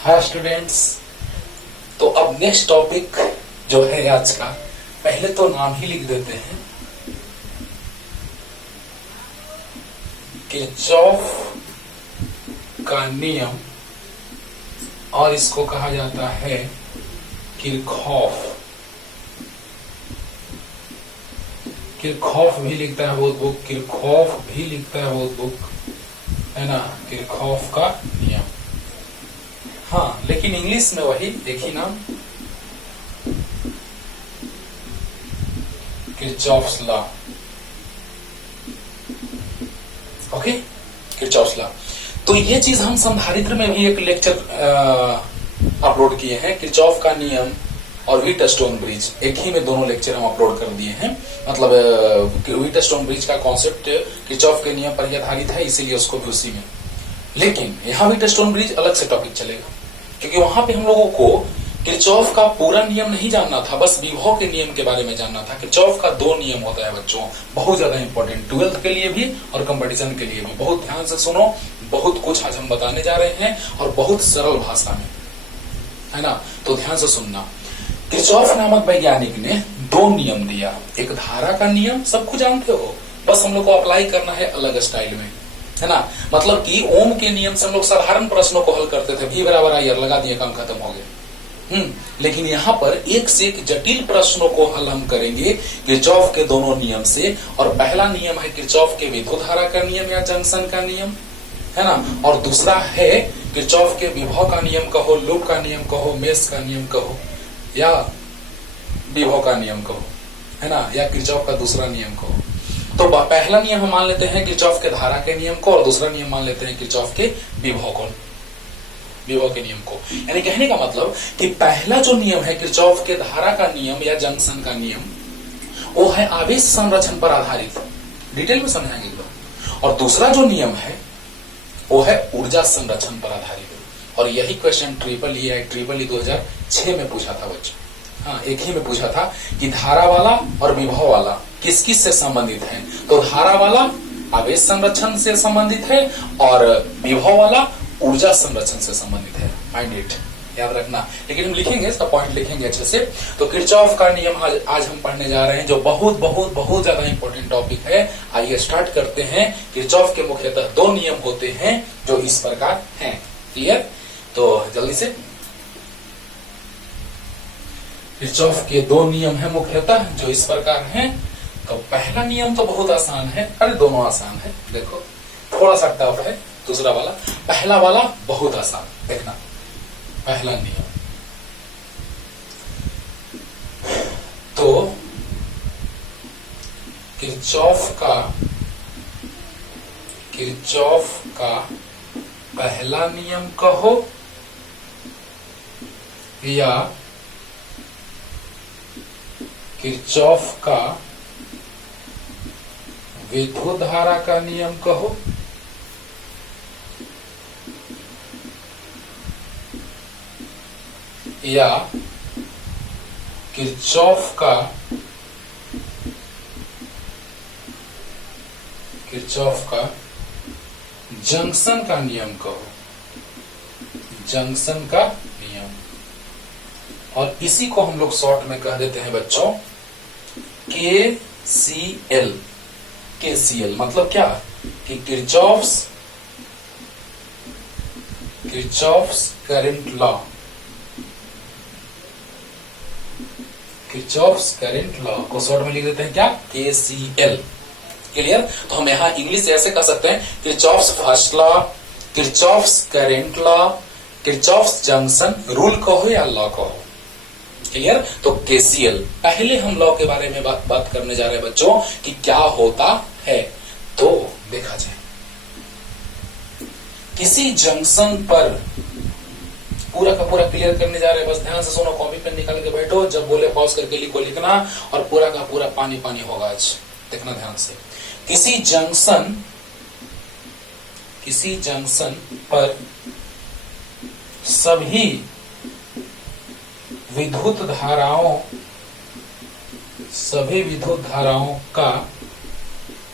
Hi students. तो अब next topic जो है आज का, पहले तो नाम ही लिख देते हैं, किरचॉफ का नियम, और इसको कहा जाता है किरचॉफ। किरचॉफ भी लिखता है बहुत बुक, किरचॉफ भी लिखता है बहुत बुक, है ना, किरचॉफ का नियम। हाँ, लेकिन इंग्लिश में वही एक ही नाम, Kirchhoff's law. Okay, Kirchhoff's law. तो ये चीज हम संधारित्र में भी एक लेक्चर अपलोड किए हैं, किरचॉफ का नियम और व्हीटस्टोन ब्रिज, एक ही में दोनों लेक्चर हम अपलोड कर दिए हैं। मतलब व्हीटस्टोन ब्रिज का कॉन्सेप्ट किरचॉफ के नियम पर ही आधारित है, इसीलिए उसको भी उसी में। लेकिन यहाँ व्हीटस्टोन ब्रिज अलग से टॉपिक चलेगा, क्योंकि वहां पे हम लोगों को किरचॉफ का पूरा नियम नहीं जानना था, बस विभव के नियम के बारे में जानना था। किरचॉफ का दो नियम होता है बच्चों, बहुत ज्यादा इंपॉर्टेंट, 12th के लिए भी और कंपटीशन के लिए भी। बहुत ध्यान से सुनो, बहुत कुछ आज हम बताने जा रहे हैं और बहुत सरल भाषा में, है ना, तो ध्यान से सुनना। किरचॉफ नामक वैज्ञानिक ने दो नियम दिया, एक धारा का नियम, सबको जानते हो, बस हम लोग को अप्लाई करना है अलग स्टाइल में, है ना। मतलब कि ओम के नियम से हम लोग साधारण प्रश्नों को हल करते थे, V बराबर I R लगा दिए, काम खत्म हो गया। लेकिन यहाँ पर एक से एक जटिल प्रश्नों को हल हम करेंगे किरचॉफ के दोनों नियम से। और पहला नियम है किरचॉफ के विद्युत धारा का नियम या जंक्शन का नियम, है ना, और दूसरा है किरचॉफ के विभव का नियम कहो, लूप का नियम कहो, मेश का नियम कहो, या विभव का नियम कहो, है ना, या किरचॉफ का दूसरा नियम कहो। तो पहला नियम हम मान लेते हैं किरचॉफ के धारा के नियम को, और दूसरा नियम मान लेते हैं किरचॉफ के विभव के नियम को। यानी कहने का मतलब कि पहला जो नियम है किरचॉफ के धारा का नियम या जंक्शन का नियम, वो है आवेश संरक्षण पर आधारित, डिटेल में समझाएंगे एकदम। और दूसरा जो नियम है वो है ऊर्जा संरक्षण पर आधारित। और यही क्वेश्चन ट्रिपल ई 2006 में पूछा था बच्चों। हाँ, एक ही में पूछा था कि धारा वाला और विभव वाला किस किस से संबंधित है। तो धारा वाला आवेश संरक्षण से संबंधित है और विभव वाला ऊर्जा संरक्षण से संबंधित है। माइंड इट, याद रखना। लेकिन हम लिखेंगे, इसका पॉइंट लिखेंगे अच्छे से। तो किरचॉफ का नियम आज हम पढ़ने जा रहे हैं, जो बहुत बहुत बहुत ज्यादा इंपॉर्टेंट टॉपिक है। आइए स्टार्ट करते हैं। किरचॉफ के मुख्यतः दो नियम होते हैं जो इस प्रकार हैं। क्लियर? तो जल्दी से, किरचॉफ के दो नियम है मुख्यतः जो इस प्रकार हैं। तो पहला नियम तो बहुत आसान है, अरे दोनों आसान है, देखो थोड़ा सा टफ है दूसरा वाला, पहला वाला बहुत आसान। देखना, पहला नियम तो किरचॉफ का पहला नियम कहो या किरचॉफ का विद्युत धारा का नियम कहो, या किरचॉफ का जंक्शन का नियम कहो, जंक्शन का नियम। और इसी को हम लोग शॉर्ट में कह देते हैं बच्चों KCL। KCL मतलब क्या कि Kirchhoff's current law, Kirchhoff's current law को शॉर्ट में लिख देते हैं क्या, KCL। क्लियर? तो हम यहाँ इंग्लिश से ऐसे कह सकते हैं Kirchhoff's first law, Kirchhoff's current law, Kirchhoff's junction rule कहो या लॉ कहो। क्लियर? तो KCL। पहले हम लॉ के बारे में बात करने जा रहे हैं बच्चों कि क्या होता है। तो देखा जाए, किसी जंक्शन पर, पूरा का पूरा क्लियर करने जा रहे हैं, बस ध्यान से सुनो, कॉपी पेन निकाल के बैठो, जब बोले पॉज करके लिखो, लिखना, और पूरा का पूरा पानी पानी होगा आज, देखना ध्यान से। किसी जंक्शन पर सभी विद्युत धाराओं का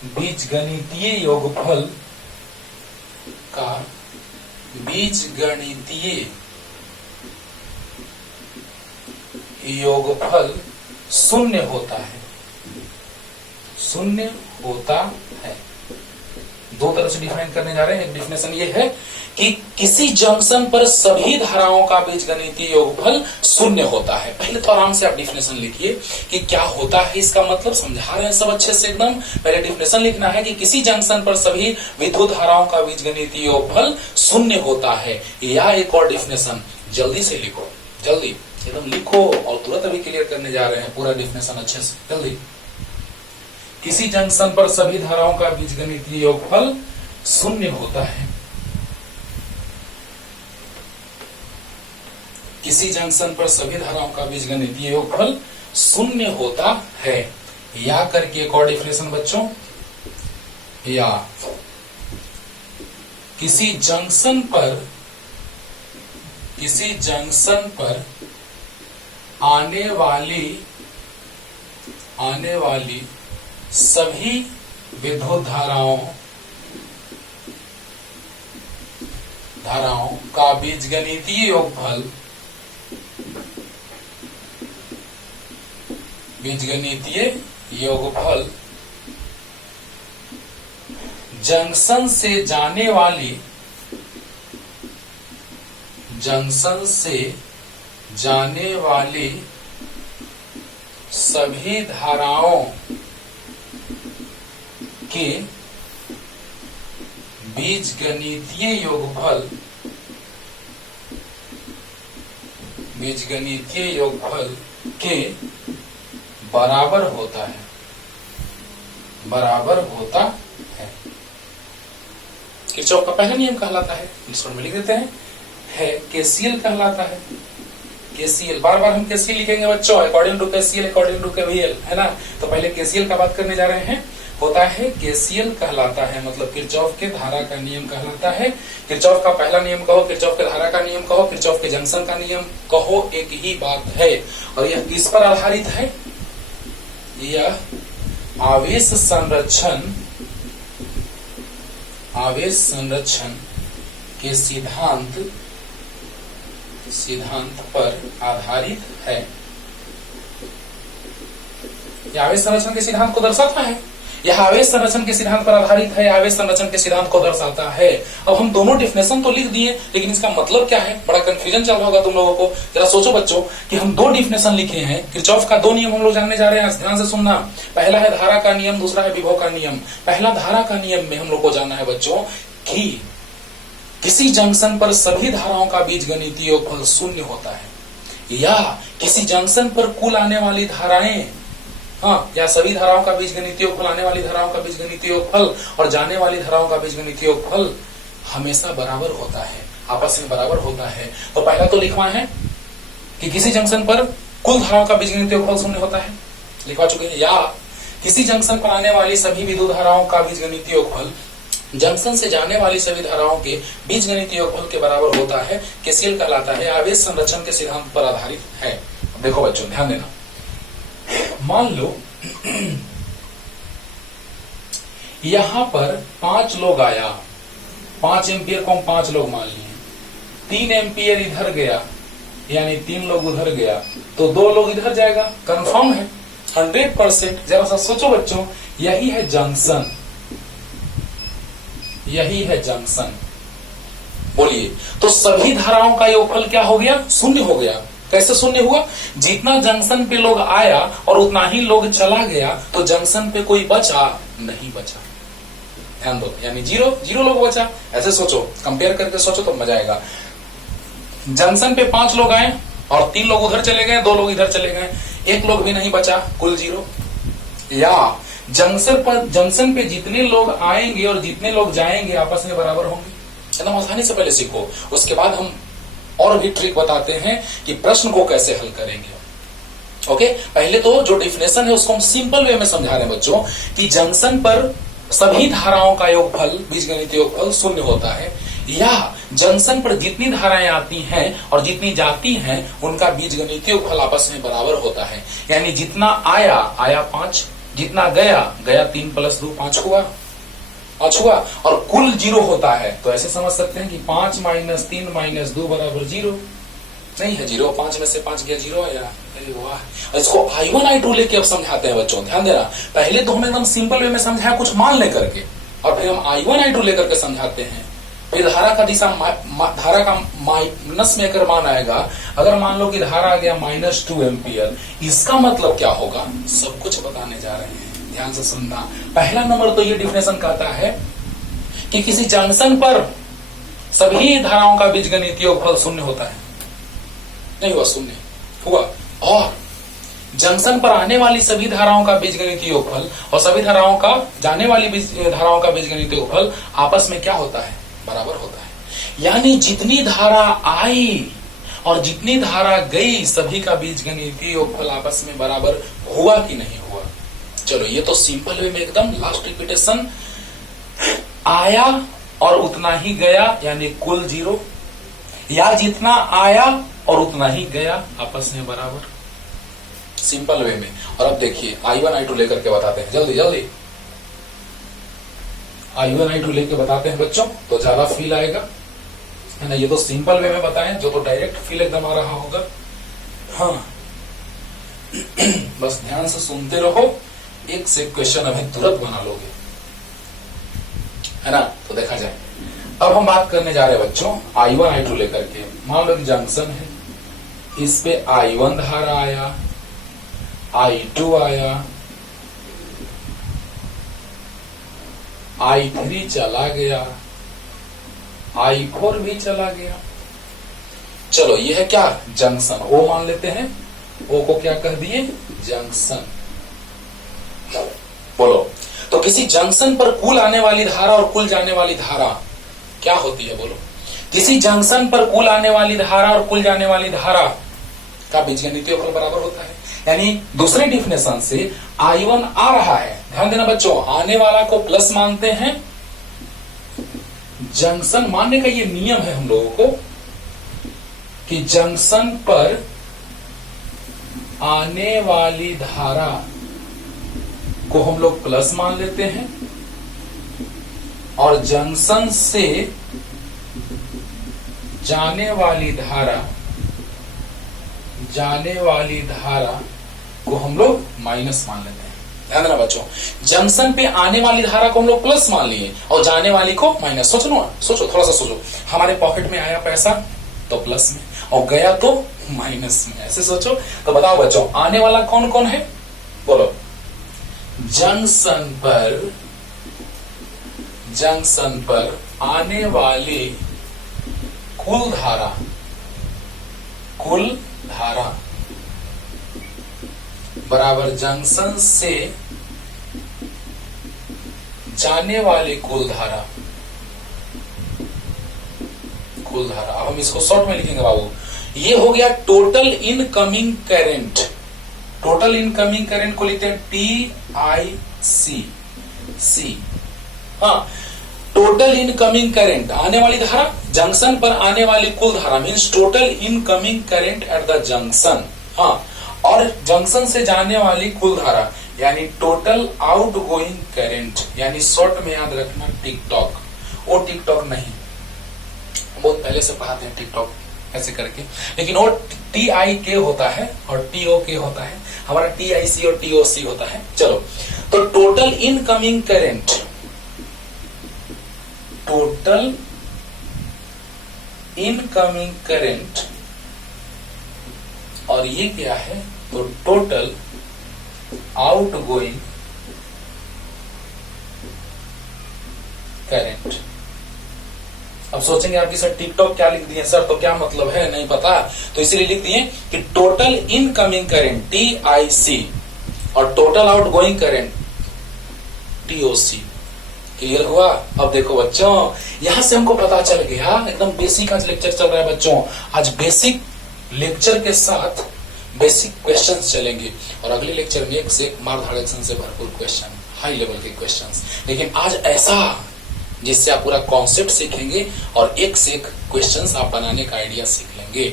बीजगणितीय योगफल का बीजगणितीय योगफल शून्य होता है, शून्य होता है। दो तरह से डिफाइन करने जा रहे हैं। एक डिफिनेशन ये है कि किसी जंक्शन पर सभी धाराओं का बीजगणितीय योगफल शून्य होता है। पहले तो आराम से आप डिफिनेशन लिखिए कि क्या होता है, इसका मतलब समझा रहे हैं सब अच्छे से एकदम। पहले डिफिनेशन लिखना है कि किसी जंक्शन पर सभी विद्युत धाराओं का बीजगणितीय योगफल शून्य होता है। या एक और डिफिनेशन जल्दी से लिखो, जल्दी एकदम लिखो और तुरंत अभी क्लियर करने जा रहे हैं पूरा डिफिनेशन अच्छे से, जल्दी। किसी जंक्शन पर सभी धाराओं का बीजगणितीय योगफल शून्य होता है। किसी जंक्शन पर सभी धाराओं का बीजगणितीय योगफल शून्य होता है। या करके एक और डिफिनेशन बच्चों, या किसी जंक्शन पर आने वाली सभी विद्युत धाराओं का बीजगणितीय योगफल जंक्शन से जाने वाली सभी धाराओं के बीजगणितीय योगफल के बराबर होता है, किरचॉफ का पहला नियम कहलाता है, इसको हम लिख देते हैं, केसीएल कहलाता है। केसीएल बार बार हम केसीएल लिखेंगे बच्चों, according to KCL, according to KVL, है ना। तो पहले केसीएल का बात करने जा रहे हैं। होता है केसीएल कहलाता है, मतलब किरचॉफ के धारा का नियम कहलाता है। किरचॉफ का पहला नियम कहो, किरचॉफ के धारा का नियम कहो, किरचॉफ के जंक्शन का नियम कहो, एक ही बात है। और यह किस पर आधारित है? यह आवेश संरक्षण के सिद्धांत पर आधारित है। यह आवेश संरक्षण के सिद्धांत को दर्शाता है। यह आवेश संरक्षण के सिद्धांत पर आधारित है, आवेश संरक्षण के सिद्धांत को दर्शाता है। अब हम दोनों डिफिनेशन तो लिख दिए, लेकिन इसका मतलब क्या है? बड़ा कंफ्यूजन चल रहा होगा तुम लोगों को। जरा सोचो बच्चों कि हम दो डिफिनेशन लिखे हैं, किरचॉफ का दो नियम हम लोग जानने जा रहे हैं, ध्यान से सुनना। पहला है धारा का नियम, दूसरा है विभव का नियम। पहला धारा का नियम में हम लोग को जानना है बच्चों कि किसी जंक्शन पर सभी धाराओं का बीजगणितीय योगफल शून्य होता है, या किसी जंक्शन पर कुल आने वाली धाराएं, या सभी धाराओं का बीजगणितीय योगफल, आने वाली धाराओं का बीजगणितीय योगफल और जाने वाली धाराओं का बीजगणितीय योगफल हमेशा बराबर होता है, आपस में बराबर होता है। तो पहला तो लिखवा है कि किसी जंक्शन पर कुल धाराओं का बीजगणितीय योगफल शून्य होता है, लिखवा चुके हैं। या किसी जंक्शन पर आने वाली सभी विद्युत धाराओं का बीजगणितीय योगफल जंक्शन से जाने वाली सभी धाराओं के बीजगणितीय योगफल के बराबर होता है, केसीएल कहलाता है, आवेश संरक्षण के सिद्धांत पर आधारित है। अब देखो बच्चों ध्यान देना, मान लो यहां पर 5 लोग आया, 5 एम्पियर को हम 5 लोग मान लिए, 3 एम्पियर इधर गया, यानी 3 लोग उधर गया, तो 2 लोग इधर जाएगा, कंफर्म है 100%। जरा सा सोचो बच्चों, यही है जंक्शन, यही है जंक्शन। बोलिए, तो सभी धाराओं का योगफल क्या हो गया? शून्य हो गया। कैसे शून्य हुआ? जितना जंक्शन पे लोग आया और उतना ही लोग चला गया, तो जंक्शन पे कोई बचा नहीं बचा। ध्यान दो, यानी जीरो लोग बचा। ऐसे सोचो, कंपेयर करके सोचो तो मजा आएगा। जंक्शन पे 5 लोग आए और 3 लोग उधर चले गए, 2 लोग इधर चले गए, 1 लोग भी नहीं बचा, कुल 0। या जंक्शन पे जितने लोग आएंगे और जितने लोग जाएंगे आपस में बराबर होंगे। एकदम आसानी से पहले सीखो, उसके बाद हम और भी ट्रिक बताते हैं कि प्रश्न को कैसे हल करेंगे। ओके, पहले तो जो डिफिनेशन है उसको हम सिंपल वे में समझा रहे हैं बच्चों कि जंक्शन पर सभी धाराओं का योगफल, बीजगणितीय योगफल शून्य होता है, या जंक्शन पर जितनी धाराएं आती हैं और जितनी जाती हैं उनका बीजगणितीय योगफल आपस में बराबर होता है। यानी जितना आया 5, जितना गया 3 + 2 5 हुआ, और कुल 0 होता है। तो ऐसे समझ सकते हैं कि 5 - 3 - 2 = 0। नहीं है जीरो, 5 में से 5 गया जीरो आया। अरे वाह, इसको I1 I2 लेके अब समझाते हैं बच्चों, ध्यान देना। पहले तो हम एकदम सिंपल वे में समझाया कुछ मान लेकर के, और फिर हम I1 I2 लेकर के समझाते हैं। फिर धारा का दिशा धारा का माइनस में अगर मान आएगा, अगर मान लो कि धारा आ गया -2 एम्पियर, इसका मतलब क्या होगा, सब कुछ बताने जा रहे हैं, ध्यान से सुनना। पहला नंबर तो ये डिफिनेशन कहता है कि किसी जंक्शन पर सभी धाराओं का बीजगणितीय योगफल शून्य होता है। नहीं हुआ, शून्य हुआ। और जंक्शन पर आने वाली सभी धाराओं का बीजगणितीय योगफल और सभी धाराओं का जाने वाली धाराओं का बीजगणितीय योगफल आपस में क्या होता है, बराबर होता है। यानी जितनी धारा आई और जितनी धारा गई, सभी का बीजगणितीय योगफल आपस में बराबर हुआ कि नहीं हुआ। चलो ये तो सिंपल वे में एकदम लास्ट रिपीटेशन, आया और उतना ही गया यानी कुल 0, या जितना आया और उतना ही गया आपस में बराबर, सिंपल वे में। और अब देखिए I1 I2 लेकर के बताते हैं, जल्दी जल्दी I1 I2 लेके बताते हैं बच्चों, तो ज्यादा फील आएगा, है ना। ये तो सिंपल वे में बताएं, जो तो डायरेक्ट फील एकदम आ रहा होगा। हाँ बस ध्यान से सुनते रहो, एक से क्वेश्चन अभी तुरंत बना लोगे, है ना। तो देखा जाए, अब हम बात करने जा रहे हैं बच्चों I1 I2 लेकर के। मान लो कि जंक्शन है, इस पे I1 धारा आया, I2 आया, I3 चला गया, I4 भी चला गया। चलो ये है क्या, जंक्शन। ओ मान लेते हैं, ओ को क्या कह दिए, जंक्शन। बोलो, तो किसी जंक्शन पर कुल आने वाली धारा और कुल जाने वाली धारा क्या होती है, बोलो। किसी जंक्शन पर कुल आने वाली धारा और कुल जाने वाली धारा का बीजगणितीय योगफल बराबर होता है। यानी दूसरे डिफिनेशन से I1 आ रहा है, ध्यान देना बच्चों, आने वाला को प्लस मानते हैं। जंक्शन मानने का ये नियम है हम लोगों को कि जंक्शन पर आने वाली धारा को हम लोग प्लस मान लेते हैं, और जंक्शन से जाने वाली धारा को हम लोग माइनस मान लेते हैं। ध्यान देना बच्चों, जंक्शन पे आने वाली धारा को हम लोग प्लस मान लिए और जाने वाली को माइनस। सोचो थोड़ा सा सोचो, हमारे पॉकेट में आया पैसा तो प्लस में, और गया तो माइनस में, ऐसे सोचो। तो बताओ बच्चों, आने वाला कौन कौन है, बोलो। जंक्शन पर आने वाली कुल धारा बराबर जंक्शन से जाने वाली कुल धारा। अब हम इसको शॉर्ट में लिखेंगे बाबू, ये हो गया total incoming current. Total incoming current को लिखते हैं TIC। हाँ, टोटल इनकमिंग करंट, आने वाली धारा, जंक्शन पर आने वाली कुल धारा means total incoming current at the junction. हाँ, और जंक्शन से जाने वाली कुल धारा यानी टोटल आउटगोइंग करंट, यानी शॉर्ट में याद रखना टिकटॉक। वो टिकटॉक नहीं, बहुत पहले से पढ़ाते हैं टिकटॉक ऐसे करके, लेकिन वो TIK होता है और TOK होता है, हमारा TIC और TOC होता है। चलो, तो टोटल इनकमिंग करंट, और ये क्या है, तो टोटल आउटगोइंग करंट। अब सोचेंगे आपकी सर टिकटॉक क्या लिख दिए सर, तो क्या मतलब है, नहीं पता, तो इसीलिए लिख दिए कि टोटल इनकमिंग करंट TIC और total outgoing current TOC। Clear हुआ। अब देखो बच्चों, यहां से हमको पता चल गया, एकदम बेसिक आज लेक्चर चल रहा है बच्चों। आज बेसिक लेक्चर के साथ बेसिक क्वेश्चंस चलेंगे, और अगले लेक्चर में एक से एक मार धाड़क से भरपूर क्वेश्चन, हाई लेवल के क्वेश्चंस। लेकिन आज ऐसा जिससे आप पूरा कॉन्सेप्ट सीखेंगे और एक से एक क्वेश्चंस आप बनाने का आइडिया सीख लेंगे।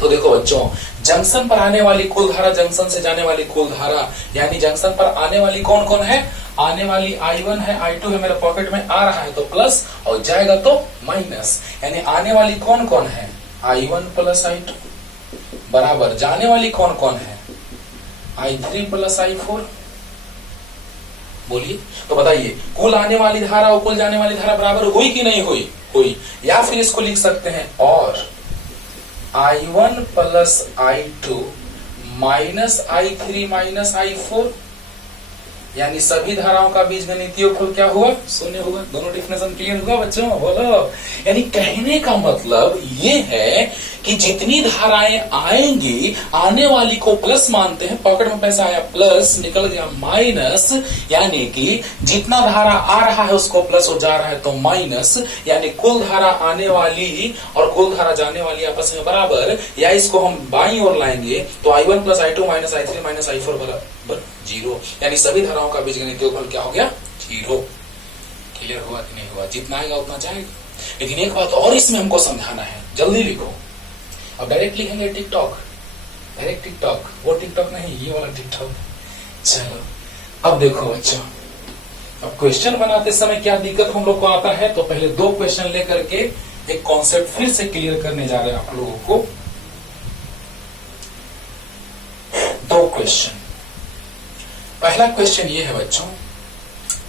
तो देखो बच्चों, जंक्शन पर आने वाली कुल धारा, जंक्शन से जाने वाली कुल धारा, यानी जंक्शन पर आने वाली कौन कौन है, आने वाली I1 है, I2 है, मेरे पॉकेट में आ रहा है तो प्लस, और जाएगा तो माइनस। यानी आने वाली कौन कौन है, I1 प्लस I2, बराबर जाने वाली कौन कौन है, I3 प्लस I4। बोलिए तो बताइए, कुल आने वाली धारा और कुल जाने वाली धारा बराबर हुई कि नहीं हुई? हुई। या फिर इसको लिख सकते हैं और I1 plus I2 minus I3 minus I4, यानी सभी धाराओं का बीजगणितीय योगफल क्या हुआ? शून्य हुआ। दोनों डिफिनेशन क्लियर हुआ बच्चों? बोलो। यानी कहने का मतलब ये है कि जितनी धाराएं आएंगी, आने वाली को प्लस मानते हैं, पॉकेट में पैसा आया प्लस, निकल गया माइनस, यानी कि जितना धारा आ रहा है उसको प्लस हो जा रहा है तो माइनस, यानी कुल धारा आने वाली और कुल धारा जाने वाली आपस में बराबर, या इसको हम बाईं ओर लाएंगे तो I1 plus I2 minus I3 minus I4 बराबर 0, यानी सभी धाराओं का बीजगणितीय योगफल क्या हो गया? 0। क्लियर हुआ कि नहीं हुआ? जितना आएगा उतना जाएगा। लेकिन एक बात और इसमें हमको समझाना है, जल्दी लिखो। अब डायरेक्ट लिखेंगे टिकटॉक, डायरेक्ट टिकटॉक, वो टिकटॉक नहीं, ये वाला टिकटॉक। चलो अब देखो बच्चों, अब क्वेश्चन बनाते समय क्या दिक्कत हम लोग को आता है, तो पहले 2 क्वेश्चन लेकर के एक कॉन्सेप्ट फिर से क्लियर करने जा रहे हैं आप लोगों को। 2 क्वेश्चन। पहला क्वेश्चन ये है बच्चों,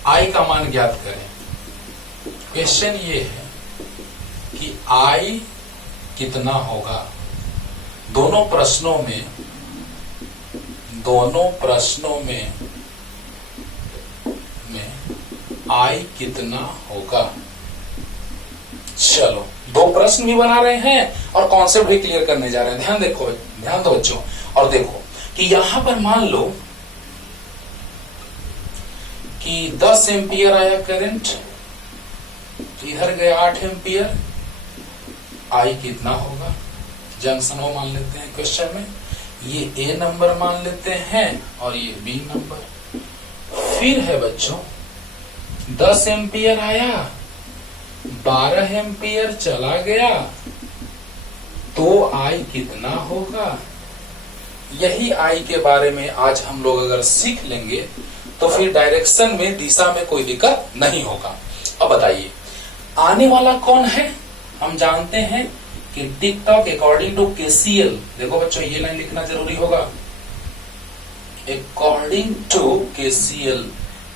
I का मान ज्ञात करें। क्वेश्चन ये है कि I कितना होगा। दोनों प्रश्नों में I कितना होगा। चलो 2 प्रश्न भी बना रहे हैं और कॉन्सेप्ट भी क्लियर करने जा रहे हैं। ध्यान दो बच्चों, और देखो कि यहां पर मान लो कि 10 एम्पियर आया करंट, इधर गया 8 एम्पियर। I कितना होगा? जंक्शन वो मान लेते हैं क्वेश्चन में, ये A नंबर मान लेते हैं और ये B नंबर। फिर है बच्चों 10 एम्पियर आया, 12 एम्पियर चला गया, तो I कितना होगा? यही I के बारे में आज हम लोग अगर सीख लेंगे तो फिर डायरेक्शन में, दिशा में कोई दिक्कत नहीं होगा। अब बताइए आने वाला कौन है? हम जानते हैं कि टिकटॉक अकॉर्डिंग टू KCL। देखो बच्चों ये लाइन लिखना जरूरी होगा, अकॉर्डिंग टू KCL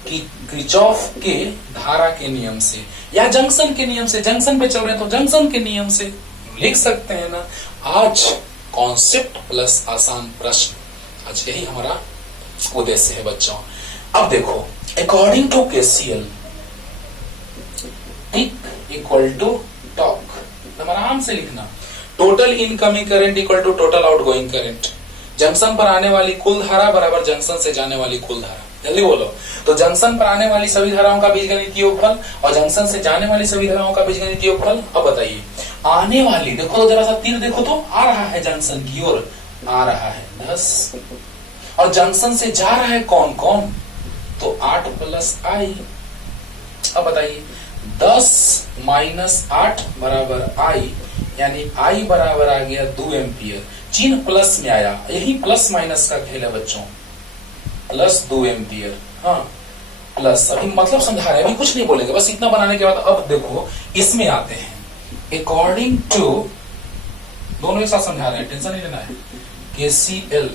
कि किरचॉफ के धारा के नियम से या जंक्शन के नियम से, जंक्शन पे चल रहे हैं तो जंक्शन के नियम से लिख सकते हैं ना। आज कॉन्सेप्ट प्लस आसान प्रश्न, आज यही हमारा उद्देश्य है बच्चों। अब देखो according to KCL, tic equal to toc, आराम से लिखना। Total incoming current equal to total outgoing current. Junction पर आने वाली कुल धारा बराबर जंक्शन से जाने वाली कुल धारा। जल्दी बोलो। तो जंक्शन पर आने वाली सभी धाराओं का बीजगणितीय योगफल और जंक्शन से जाने वाली सभी धाराओं का बीजगणितीय योगफल। अब बताइए आने वाली, देखो तो जरा सा तीर देखो तो, आ रहा है जंक्शन की ओर, आ रहा है 10, और जंक्शन से जा रहा है कौन कौन, तो 8 प्लस I। अब बताइए 10 माइनस 8 बराबर I, यानी I बराबर आ गया 2 एम्पियर। चिन्ह प्लस में आया, यही प्लस माइनस का खेल है बच्चों, प्लस 2 एम्पियर। हाँ प्लस, अभी मतलब समझा रहे हैं, अभी कुछ नहीं बोलेंगे, बस इतना बनाने के बाद अब देखो इसमें आते हैं। अकॉर्डिंग टू, दोनों एक साथ समझा रहे हैं, टेंशन नहीं लेना है। KCL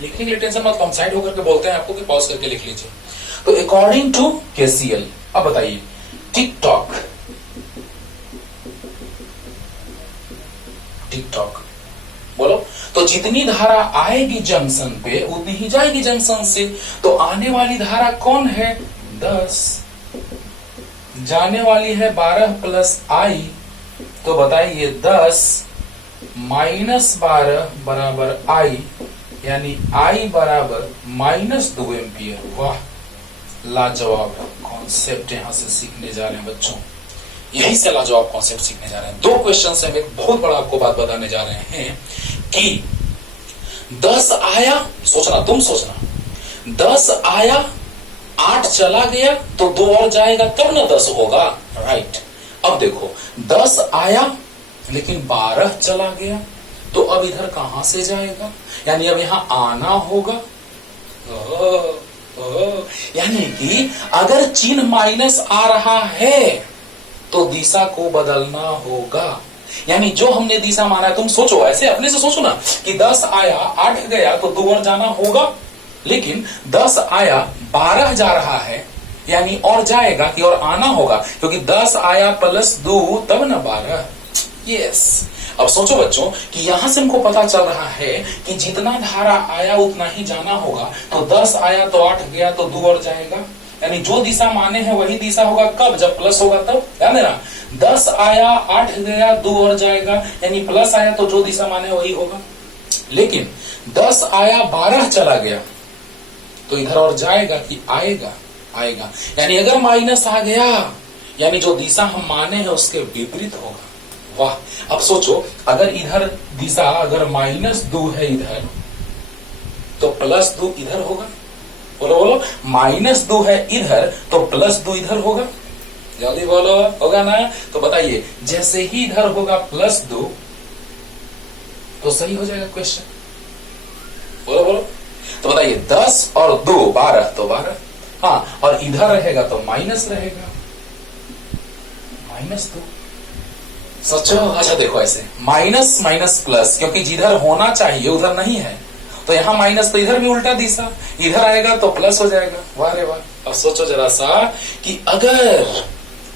लिखने के लिए टेंशन मत, हम साइड होकर के बोलते हैं आपको कि पॉज करके लिख लीजिए। तो अकॉर्डिंग टू KCL, अब बताइए टिकटॉक, टिकटॉक बोलो। तो जितनी धारा आएगी जंक्शन पे उतनी ही जाएगी जंक्शन से। तो आने वाली धारा कौन है? 10, जाने वाली है 12 प्लस I। तो बताइए 10 माइनस 12 बराबर I, यानी I बराबर माइनस 2 एम्पियर। वाह, लाजवाब कॉन्सेप्ट यहां से सीखने जा रहे हैं बच्चों, यही से लाजवाब कॉन्सेप्ट सीखने जा रहे हैं। 2 क्वेश्चन से हम एक बहुत बड़ा आपको बात बताने जा रहे हैं कि 10 आया, सोचना तुम सोचना, 10 आया 8 चला गया तो 2 और जाएगा तब ना 10 होगा, राइट। अब देखो 10 आया लेकिन 12 चला गया तो अब इधर कहां से जाएगा, यानी अब यहां आना होगा। यानी कि अगर चिन्ह माइनस आ रहा है तो दिशा को बदलना होगा। यानी जो हमने दिशा माना है, तुम सोचो ऐसे अपने से सोचो ना कि 10 आया 8 गया तो 2 और जाना होगा, लेकिन 10 आया 12 जा रहा है, यानी और जाएगा कि और आना होगा, क्योंकि 10 आया प्लस 2 तब ना 12। यस, अब सोचो बच्चों कि यहां से हमको पता चल रहा है कि जितना धारा आया उतना ही जाना होगा। तो 10 आया तो 8 गया तो 2 और जाएगा, यानी जो दिशा माने हैं वही दिशा होगा। कब? जब प्लस होगा तब। ध्यान देना, 10 आया 8 गया 2 और जाएगा, यानी प्लस आया तो जो दिशा माने वही होगा। लेकिन 10 आया 12 चला गया तो इधर और जाएगा कि आएगा? आएगा, यानी अगर माइनस आ गया यानी जो दिशा हम माने हैं उसके विपरीत होगा। वाह, अब सोचो अगर इधर दिशा अगर -2 है इधर, तो +2 इधर होगा। बोलो बोलो, -2 है इधर तो +2 इधर होगा। जल्दी बोलो, होगा ना? तो बताइए, जैसे ही इधर होगा +2 तो सही हो जाएगा क्वेश्चन। बोलो बोलो, तो बताइए 10 और 2 12 तो 12। हाँ, और इधर रहेगा तो माइनस रहेगा, -2। सोचो, अच्छा देखो ऐसे माइनस माइनस प्लस, क्योंकि जिधर होना चाहिए उधर नहीं है, तो यहां माइनस तो इधर भी उल्टा दिशा, इधर आएगा तो प्लस हो जाएगा। वाह रे वाह। अब सोचो जरा सा कि अगर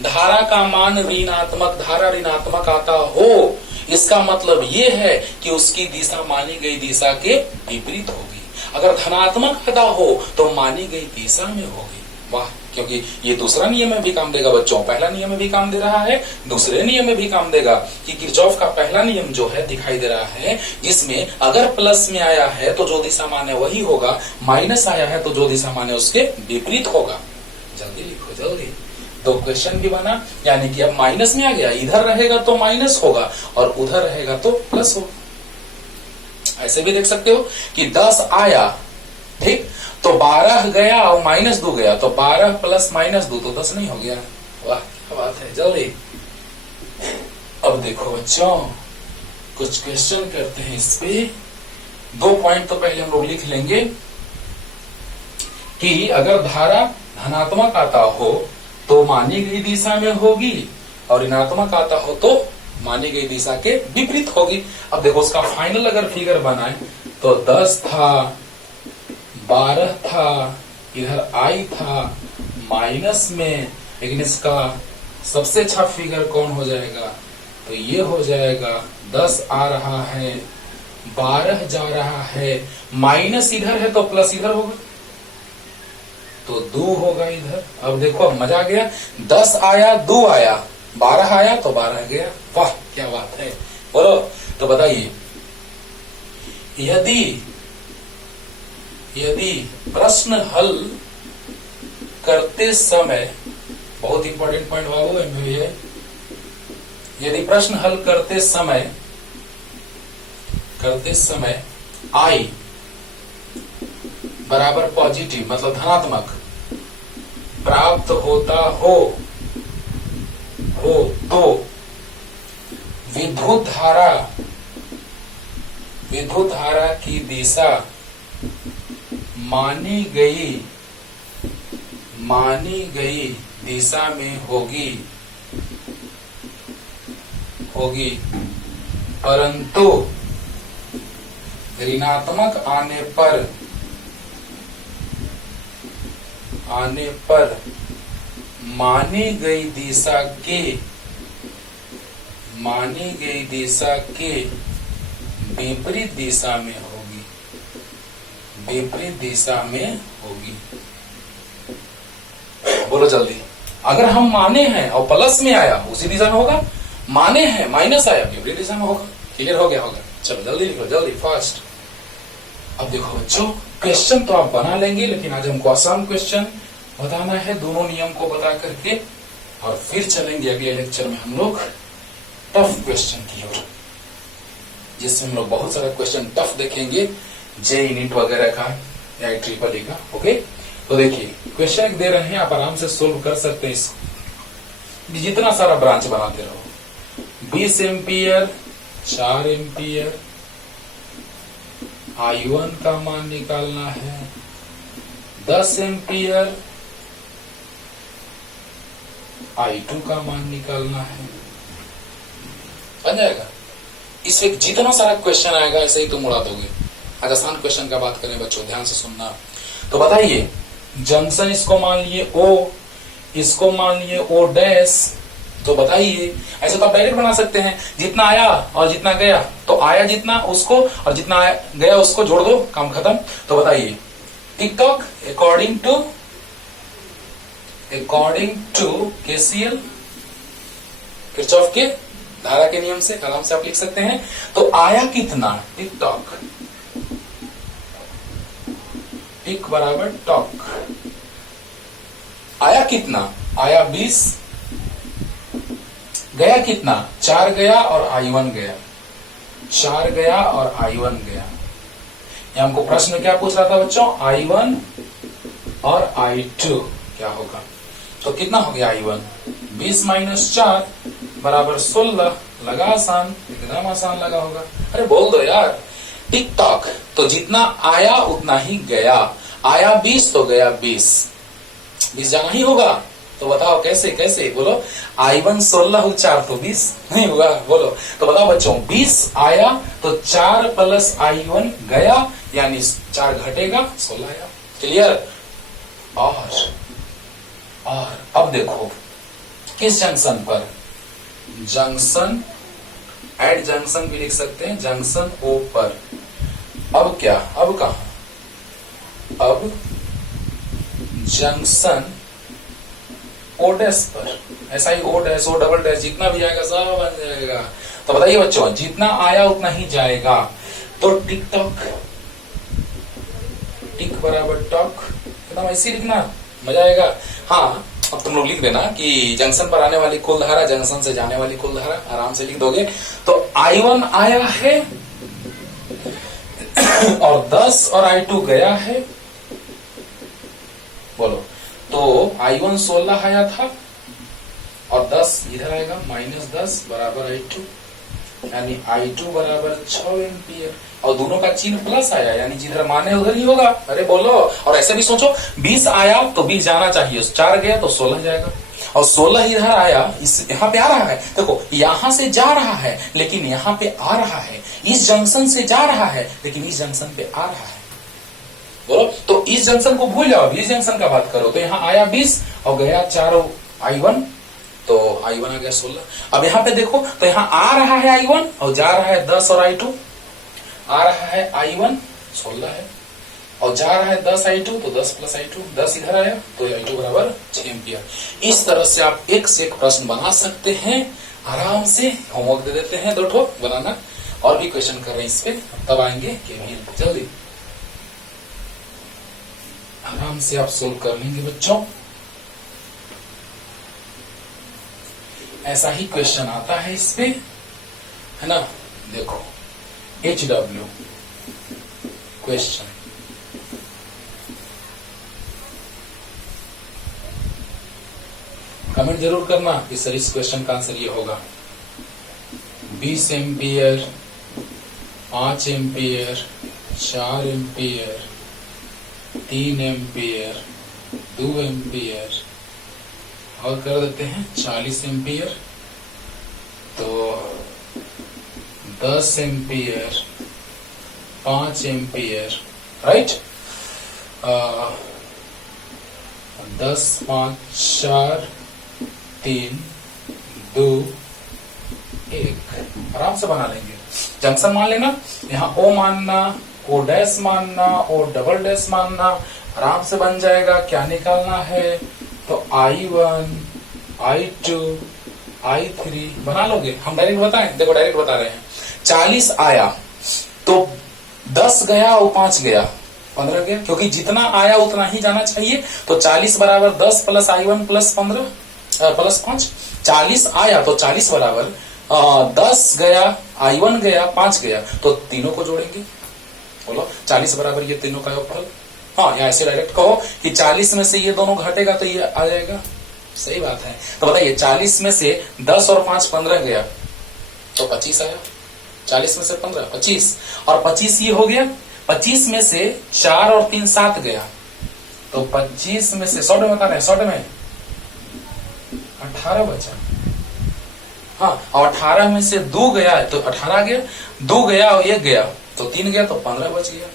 धारा का मान ऋणात्मक, धारा ऋणात्मक आता हो, इसका मतलब ये है कि उसकी दिशा मानी गई दिशा के विपरीत होगी। अगर धनात्मक आता हो तो मानी गई दिशा में होगी। वाह, क्योंकि ये दूसरा नियम में भी काम देगा बच्चों, पहला नियम में भी काम दे रहा है, दूसरे नियम में भी काम देगा कि किरचॉफ का पहला नियम जो है दिखाई दे रहा है, जिसमें अगर प्लस में आया है तो जो दिशा माने वही होगा, माइनस आया है तो जो दिशा माने उसके विपरीत होगा। जल्दी लिखो जल्दी। 2 क्वेश्चन भी बना, यानी कि अब माइनस में आ गया, इधर रहेगा तो माइनस होगा और उधर रहेगा तो प्लस होगा। ऐसे भी देख सकते हो कि 10 आया, ठीक, तो 12 गया और -2 गया, तो 12 प्लस -2 तो 10 नहीं हो गया। वाह क्या बात है। जल्दी अब देखो बच्चों, कुछ क्वेश्चन करते हैं इस पे। 2 पॉइंट तो पहले हम लोग लिख लेंगे कि अगर धारा धनात्मक आता हो तो मानी गई दिशा में होगी, और ऋणात्मक आता हो तो मानी गई दिशा के विपरीत होगी। अब देखो उसका फाइनल अगर फिगर बनाए तो 10 था, 12 था, इधर आई था माइनस में, लेकिन इसका सबसे अच्छा फिगर कौन हो जाएगा? तो ये हो जाएगा 10 आ रहा है, 12 जा रहा है, माइनस इधर है तो प्लस इधर होगा, तो 2 होगा इधर। अब देखो अब मजा आ गया, 10 आया 2 आया, 12 आया तो 12 गया। वाह क्या बात है। बोलो, तो बताइए, यदि प्रश्न हल करते समय, बहुत इंपॉर्टेंट पॉइंट बाबू है, यदि प्रश्न हल करते समय आई बराबर पॉजिटिव मतलब धनात्मक प्राप्त होता हो तो विद्युत धारा की दिशा मानी गई दिशा में होगी, परंतु ऋणात्मक आने पर मानी गई दिशा के विपरीत दिशा में होगी। बोलो जल्दी। अगर हम माने हैं और प्लस में आया उसी दिशा में होगा, माने हैं माइनस आया विपरीत दिशा में होगा। क्लियर हो गया होगा? चलो जल्दी लिखो, जल्दी फास्ट। अब देखो बच्चों, क्वेश्चन तो आप बना लेंगे, लेकिन आज हमको आसान क्वेश्चन बताना है, दोनों नियम को बता करके, और फिर चलेंगे अगले लेक्चर में हम लोग टफ क्वेश्चन की ओर, जिससे हम लोग बहुत सारा क्वेश्चन टफ देखेंगे, जे नीट वगैरह का या ट्रिपल का। ओके, तो देखिए क्वेश्चन दे रहे हैं, आप आराम से सोल्व कर सकते हैं इसको, जितना सारा ब्रांच बनाते रहो। 20 एम्पियर, 4 एम्पियर, I1 का मान निकालना है, 10 एम्पियर, I2 का मान निकालना है, बन जाएगा। इसमें जितना सारा क्वेश्चन आएगा ऐसे ही तुम उड़ा दोगे। आज आसान क्वेश्चन का बात करें बच्चों, ध्यान से सुनना। तो बताइए, जंक्शन इसको मान लिए O, इसको मान लिए O डैश, तो बताइए, ऐसे तो आप डायरेक्ट बना सकते हैं, जितना आया और जितना गया, तो आया जितना उसको और जितना आया गया उसको जोड़ दो, काम खत्म। तो बताइए, tic toc according to KCL, Kirchhoff के धारा के नियम से आराम से आप लिख सकते हैं। तो आया कितना, टिकटॉक, टिक बराबर टॉक, आया कितना, आया 20, गया कितना, 4 गया और I1 गया, 4 गया और I1 गया। ये हमको प्रश्न क्या पूछ रहा था बच्चों, I1 और I2 क्या होगा। तो कितना हो गया I1, 20 - 4 बराबर 16, लगा आसान, एकदम आसान लगा होगा। अरे बोल दो यार। टिकटॉक, तो जितना आया उतना ही गया, आया 20 तो गया 20 जाना ही होगा। तो बताओ कैसे कैसे, बोलो। I1 16 और 4 तो 20 नहीं होगा, बोलो। तो बताओ बच्चों, 20 आया तो 4 प्लस I1 गया, यानी 4 घटेगा 16 आया। क्लियर। और अब देखो, किस जंक्शन पर, जंक्शन, एट जंक्शन भी लिख सकते हैं, जंक्शन O पर। अब क्या, अब कहा, अब जंक्शन O डैश पर, ऐसा ही O dash, O double dash, जितना भी आएगा सब बन जाएगा। तो बताइए बच्चों, जितना आया उतना ही जाएगा। तो टिकटॉक, टिक बराबर टॉक, एकदम ऐसे लिखना, मजा आएगा। हाँ, अब तुम लोग लिख देना कि जंक्शन पर आने वाली कुल धारा, जंक्शन से जाने वाली कुल धारा, आराम से लिख दोगे। तो I1 आया है और 10 और I2 गया है, बोलो। तो I1 16 आया था और 10 इधर आएगा, -10 बराबर I2, यानी I2 बराबर 6 एम्पियर। और दोनों का चिन्ह प्लस आया, यानी जिधर माने उधर ही होगा। अरे बोलो। और ऐसे भी सोचो, 20 आया तो 20 जाना चाहिए, 4 गया तो 16 जाएगा, और 16 इधर आया, इस यहाँ पे आ रहा है। देखो, यहाँ से जा रहा है लेकिन यहाँ पे आ रहा है, इस जंक्शन से जा रहा है लेकिन इस जंक्शन पे आ रहा है, बोलो। तो इस जंक्शन को भूल जाओ, इस जंक्शन का बात करो। तो यहाँ आया 20 और गया 4 I1, तो I1 आ गया 16। अब यहाँ पे देखो, तो यहाँ आ रहा है I1 और जा रहा है 10 और I2, आ रहा है I1 16 है और जा रहा है 10 I2, तो 10 प्लस I2, 10 इधर आया तो I2 बराबर 6 एम्पियर। इस तरह से आप एक से एक प्रश्न बना सकते हैं आराम से। होमवर्क दे देते हैं 2 ठो बनाना, और भी क्वेश्चन कर रहे हैं इस पे, तब आएंगे केवीएल, जल्दी आराम से आप सोल्व कर लेंगे बच्चों। ऐसा ही क्वेश्चन आता है इस पे, है ना। देखो, HW क्वेश्चन, कमेंट जरूर करना कि सर इस क्वेश्चन का आंसर ये होगा। 20 ampere, 5 ampere, 4 ampere, 3 ampere, 2 ampere, और कर देते हैं 40 एम्पियर, तो 10 एम्पियर, 5 एम्पियर, राइट। 10, 5, 4, 3, 2, 1 आराम से बना लेंगे। जंक्शन मान लेना, यहाँ O मानना, O डैश मानना, O डबल डैश मानना, आराम से बन जाएगा। क्या निकालना है, तो I1, I2, I3 बना लोगे। हम डायरेक्ट बताएं, देखो डायरेक्ट बता रहे हैं। 40 आया तो 10 गया और 5 गया, 15 गया, क्योंकि जितना आया उतना ही जाना चाहिए। तो 40 बराबर 10 प्लस I1 प्लस 15 प्लस 5, 40 आया तो 40 बराबर 10 गया, I1 गया, 5 गया, तो तीनों को जोड़ेंगे, बोलो। 40 बराबर ये तीनों का योगफल। हाँ, या ऐसे डायरेक्ट कहो कि 40 में से ये दोनों घटेगा तो ये आ जाएगा, सही बात है। तो बताइए, 40 में से 10 और 5 15 गया तो 25 आया, 40 में से 15 25, और 25 ये हो गया। 25 में से 4 और 3 7 गया, तो 25 में से 100 में बता रहे हैं, 100 में 18 बचा, हाँ, और 18 में से 2 गया तो 18 गया, 2 गया और 1 गया तो 3 गया तो 15 बच गया।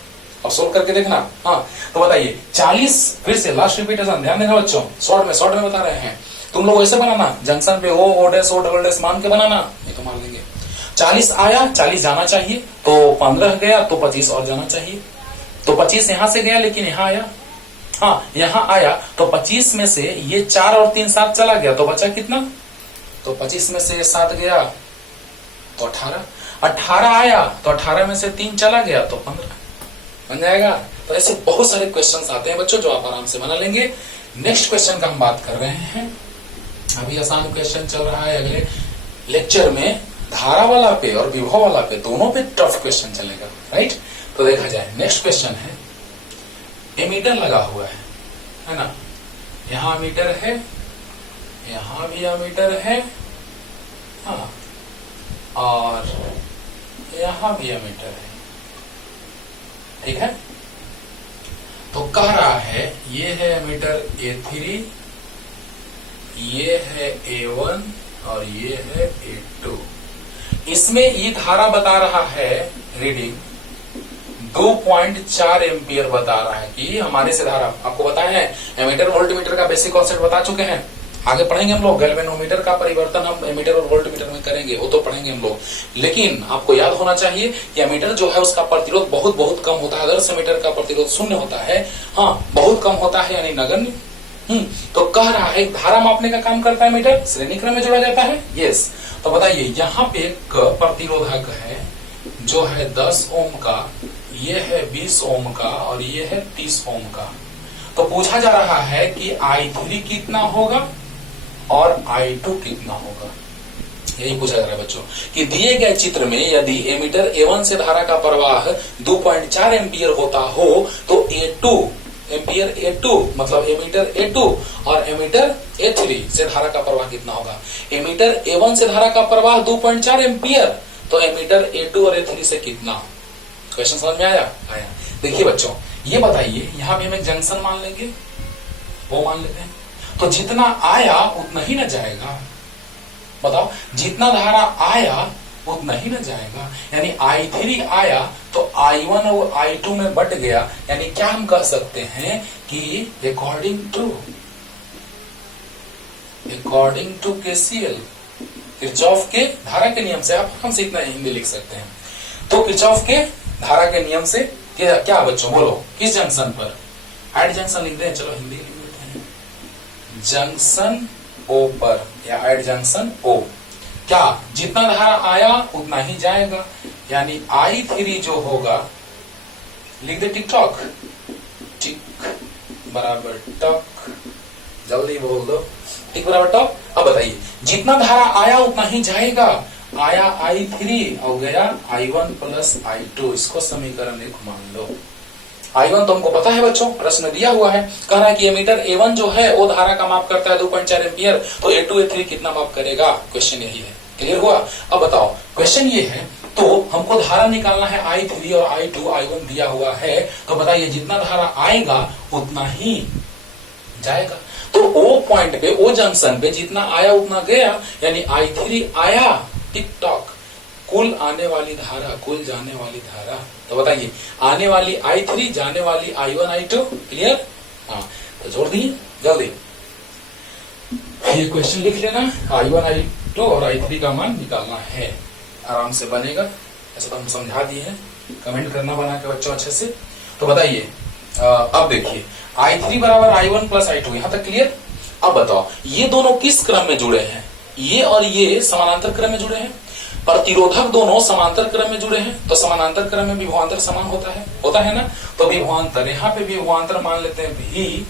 अब सोल्व करके देखना। हाँ, तो बताइए 40, फिर से लास्ट रिपीटेशन, ध्यान देना बच्चों, शॉर्ट में बता रहे हैं। तुम लोग ऐसे बनाना, जंक्शन पे O dash O double dash मान के बनाना, नहीं तो मार देंगे। 40 आया, 40 जाना चाहिए, तो 15 गया तो 25 और जाना चाहिए, तो 25 यहां से गया लेकिन यहां आया। हाँ, यहां आया तो 25 में से ये 4 और 3 7 चला गया तो बचा कितना, तो 25 में से 7 गया तो 18, 18 आया तो 18 में से 3 चला गया तो 15 बन जाएगा। तो ऐसे बहुत सारे क्वेश्चंस आते हैं बच्चों जो आप आराम से बना लेंगे। नेक्स्ट क्वेश्चन का हम बात कर रहे हैं। अभी आसान क्वेश्चन चल रहा है, अगले लेक्चर में धारा वाला पे और विभव वाला पे दोनों पे टफ क्वेश्चन चलेगा, राइट। तो देखा जाए, नेक्स्ट क्वेश्चन है, एमीटर लगा हुआ है ना, यहां मीटर है, यहां भी एमीटर है, हाँ, और यहां भी एमीटर है, ठीक है। तो कह रहा है ये है एमीटर A3, ये है A1 और ये है A2। इसमें ये धारा बता रहा है रीडिंग 2.4 एम्पियर बता रहा है कि हमारे से धारा, आपको बताया है एमीटर वोल्टमीटर का बेसिक कॉन्सेप्ट बता चुके हैं, आगे पढ़ेंगे हम लोग। गैल्वेनोमीटर का परिवर्तन हम एमीटर और वोल्टमीटर में करेंगे, वो तो पढ़ेंगे हम लोग। लेकिन आपको याद होना चाहिए कि एमीटर जो है उसका प्रतिरोध बहुत बहुत कम होता है, आदर्श एमीटर का प्रतिरोध 0 होता है, हाँ बहुत कम होता है, यानी नगण्य। तो कह रहा है धारा मापने का काम करता है मीटर, श्रेणी क्रम में जोड़ा जाता है, यस। तो बताइए यहाँ पे एक प्रतिरोधक है जो है 10 ओम का, ये है 20 ओम का और ये है 30 ओम का। तो पूछा जा रहा है कि I3 कितना होगा और I2 कितना होगा, यही पूछा जा रहा है बच्चों। कि दिए गए चित्र में यदि एमीटर A1 से धारा का प्रवाह 2.4 एम्पियर होता हो तो A2 एम्पियर A2 मतलब एमीटर A2 और एमीटर A3 से धारा का प्रवाह कितना होगा। एमीटर A1 से धारा का प्रवाह 2.4 एम्पियर, तो एमीटर A2 और A3 से कितना। क्वेश्चन समझ में आया? देखिए बच्चों, ये बताइए, यहां भी हम एक जंक्शन मान लेंगे, वो मान लेते हैं, तो जितना आया उतना ही न जाएगा। बताओ, जितना धारा आया उतना ही न जाएगा, यानी I3 आया तो I1 और I2 में बट गया, यानी क्या हम कह सकते हैं कि अकॉर्डिंग टू KCL, किरचॉफ के धारा के नियम से, आप हमसे इतना हिंदी लिख सकते हैं। तो किरचॉफ के धारा के नियम से क्या बच्चों बोलो, किस जंक्शन पर, एड जंक्शन लिख दें, चलो हिंदी लिख देते हैं, जंक्शन O पर या एड जंक्शन O, क्या जितना धारा आया उतना ही जाएगा, यानी I3 जो होगा, लिख दे टिक टॉक, टिक बराबर टॉक, जल्दी बोल दो, टिक बराबर टॉक। अब बताइए, जितना धारा आया उतना ही जाएगा, आया I3 और गया I1 प्लस I2, इसको समीकरण 1 मान लो। I1 तो हमको पता है बच्चों, प्रश्न दिया हुआ है, कह रहा है कि एमीटर A1 जो है वो धारा का माप करता है 2.4 एम्पियर, तो A2 A3 कितना माप करेगा, क्वेश्चन यही है। क्लियर हुआ? अब बताओ, क्वेश्चन ये है, तो हमको धारा निकालना है I3 और I2, I1 दिया हुआ है, तो बताइए जितना धारा आएगा उतना ही जाएगा। तो O पॉइंट पे, O जंक्शन पे जितना आया उतना गया, यानी I3 आया, टिक टॉक, कुल आने वाली धारा, कुल जाने वाली धारा। तो बताइए, आने वाली I3, जाने वाली I1 I2, क्लियर? हाँ, तो जोड़ दिए जल्दी, ये क्वेश्चन लिख लेना, I1 I2 और I3 का मान निकालना है, आराम से बनेगा। ऐसा तो हम समझा दिए हैं, कमेंट करना बना के बच्चों अच्छे से। तो बताइए, अब देखिए I3 बराबर I1 प्लस I2, यहां तक क्लियर? अब बताओ, ये दोनों किस क्रम में जुड़े हैं, ये और ये समानांतर क्रम में जुड़े हैं, प्रतिरोधक दोनों समांतर क्रम में जुड़े हैं, तो समानांतर क्रम में विभवांतर समान होता है ना। तो विभवांतर, यहाँ पे विभवांतर मान लेते हैं भी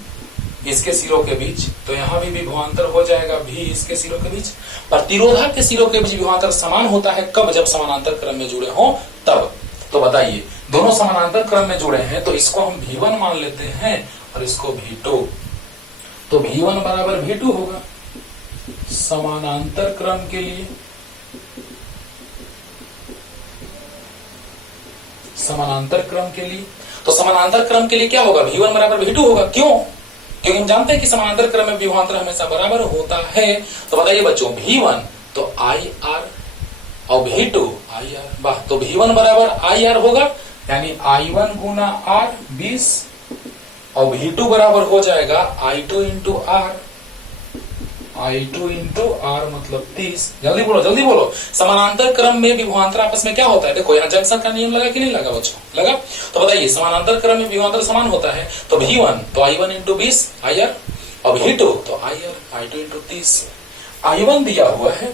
इसके सिरों के बीच, तो यहाँ भी विभवांतर हो जाएगा भी इसके सिरों के बीच। प्रतिरोधक के सिरों के बीच विभवांतर समान होता है कब, जब समानांतर क्रम में जुड़े हों तब। तो बताइए, दोनों समानांतर क्रम में जुड़े हैं, तो इसको हम V1 मान लेते हैं और इसको V2, तो V1 बराबर V2 होगा समानांतर क्रम के लिए। समानांतर क्रम के लिए, तो समानांतर क्रम के लिए क्या होगा, V1 बराबर V2 होगा। क्यों? क्योंकि हम जानते हैं कि समानांतर क्रम में विभवांतर हमेशा बराबर होता है। तो बताइए बच्चों, V1 तो आई आर और V2 आई आर, वाह। तो V1 बराबर आई आर होगा, यानी I1 गुना R 20 और V2 बराबर हो जाएगा I2 into R, I2 into R मतलब 30। जल्दी बोलो जल्दी बोलो। समानांतर क्रम में विभवांतर आपस में क्या होता है? देखो यहाँ जंक्शन का नियम लगा कि नहीं लगा बच्चों? लगा। तो बताइए समानांतर क्रम में विभवांतर समान होता है, तो V1 तो I1 इंटू 20 आई आर और V2 तो I R I2 into 30। I1 दिया हुआ है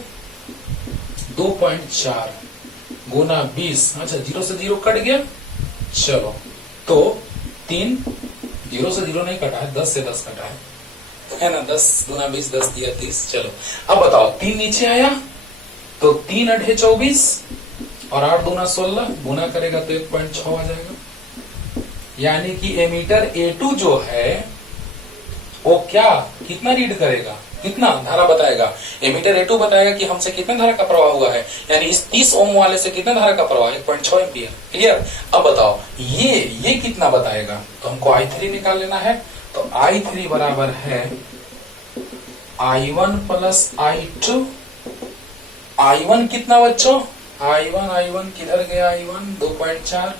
2.4 गुना 20, अच्छा 0 से 0 कट गया, चलो तो 3, 0 से 0 नहीं कटा है, 10 से 10 कटा है ना, 10 गुना 20 10 दिया 30। चलो अब बताओ 3 नीचे आया तो 3 अढ़े 24 और 8 दूना 16 गुना करेगा तो 1.6 आ जाएगा, यानी कि एमीटर A2 जो है वो क्या कितना रीड करेगा, कितना धारा बताएगा? एमीटर A2 बताएगा कि हमसे कितना धारा का प्रवाह हुआ है, यानी इस 30 ओम वाले से कितना धारा का प्रवाह, 1.6 एम्पियर। क्लियर। अब बताओ ये कितना बताएगा, तो हमको I3 निकाल लेना है। तो I3 बराबर है I1 प्लस I2। I1 कितना बच्चों? I1 किधर गया? I1 2.4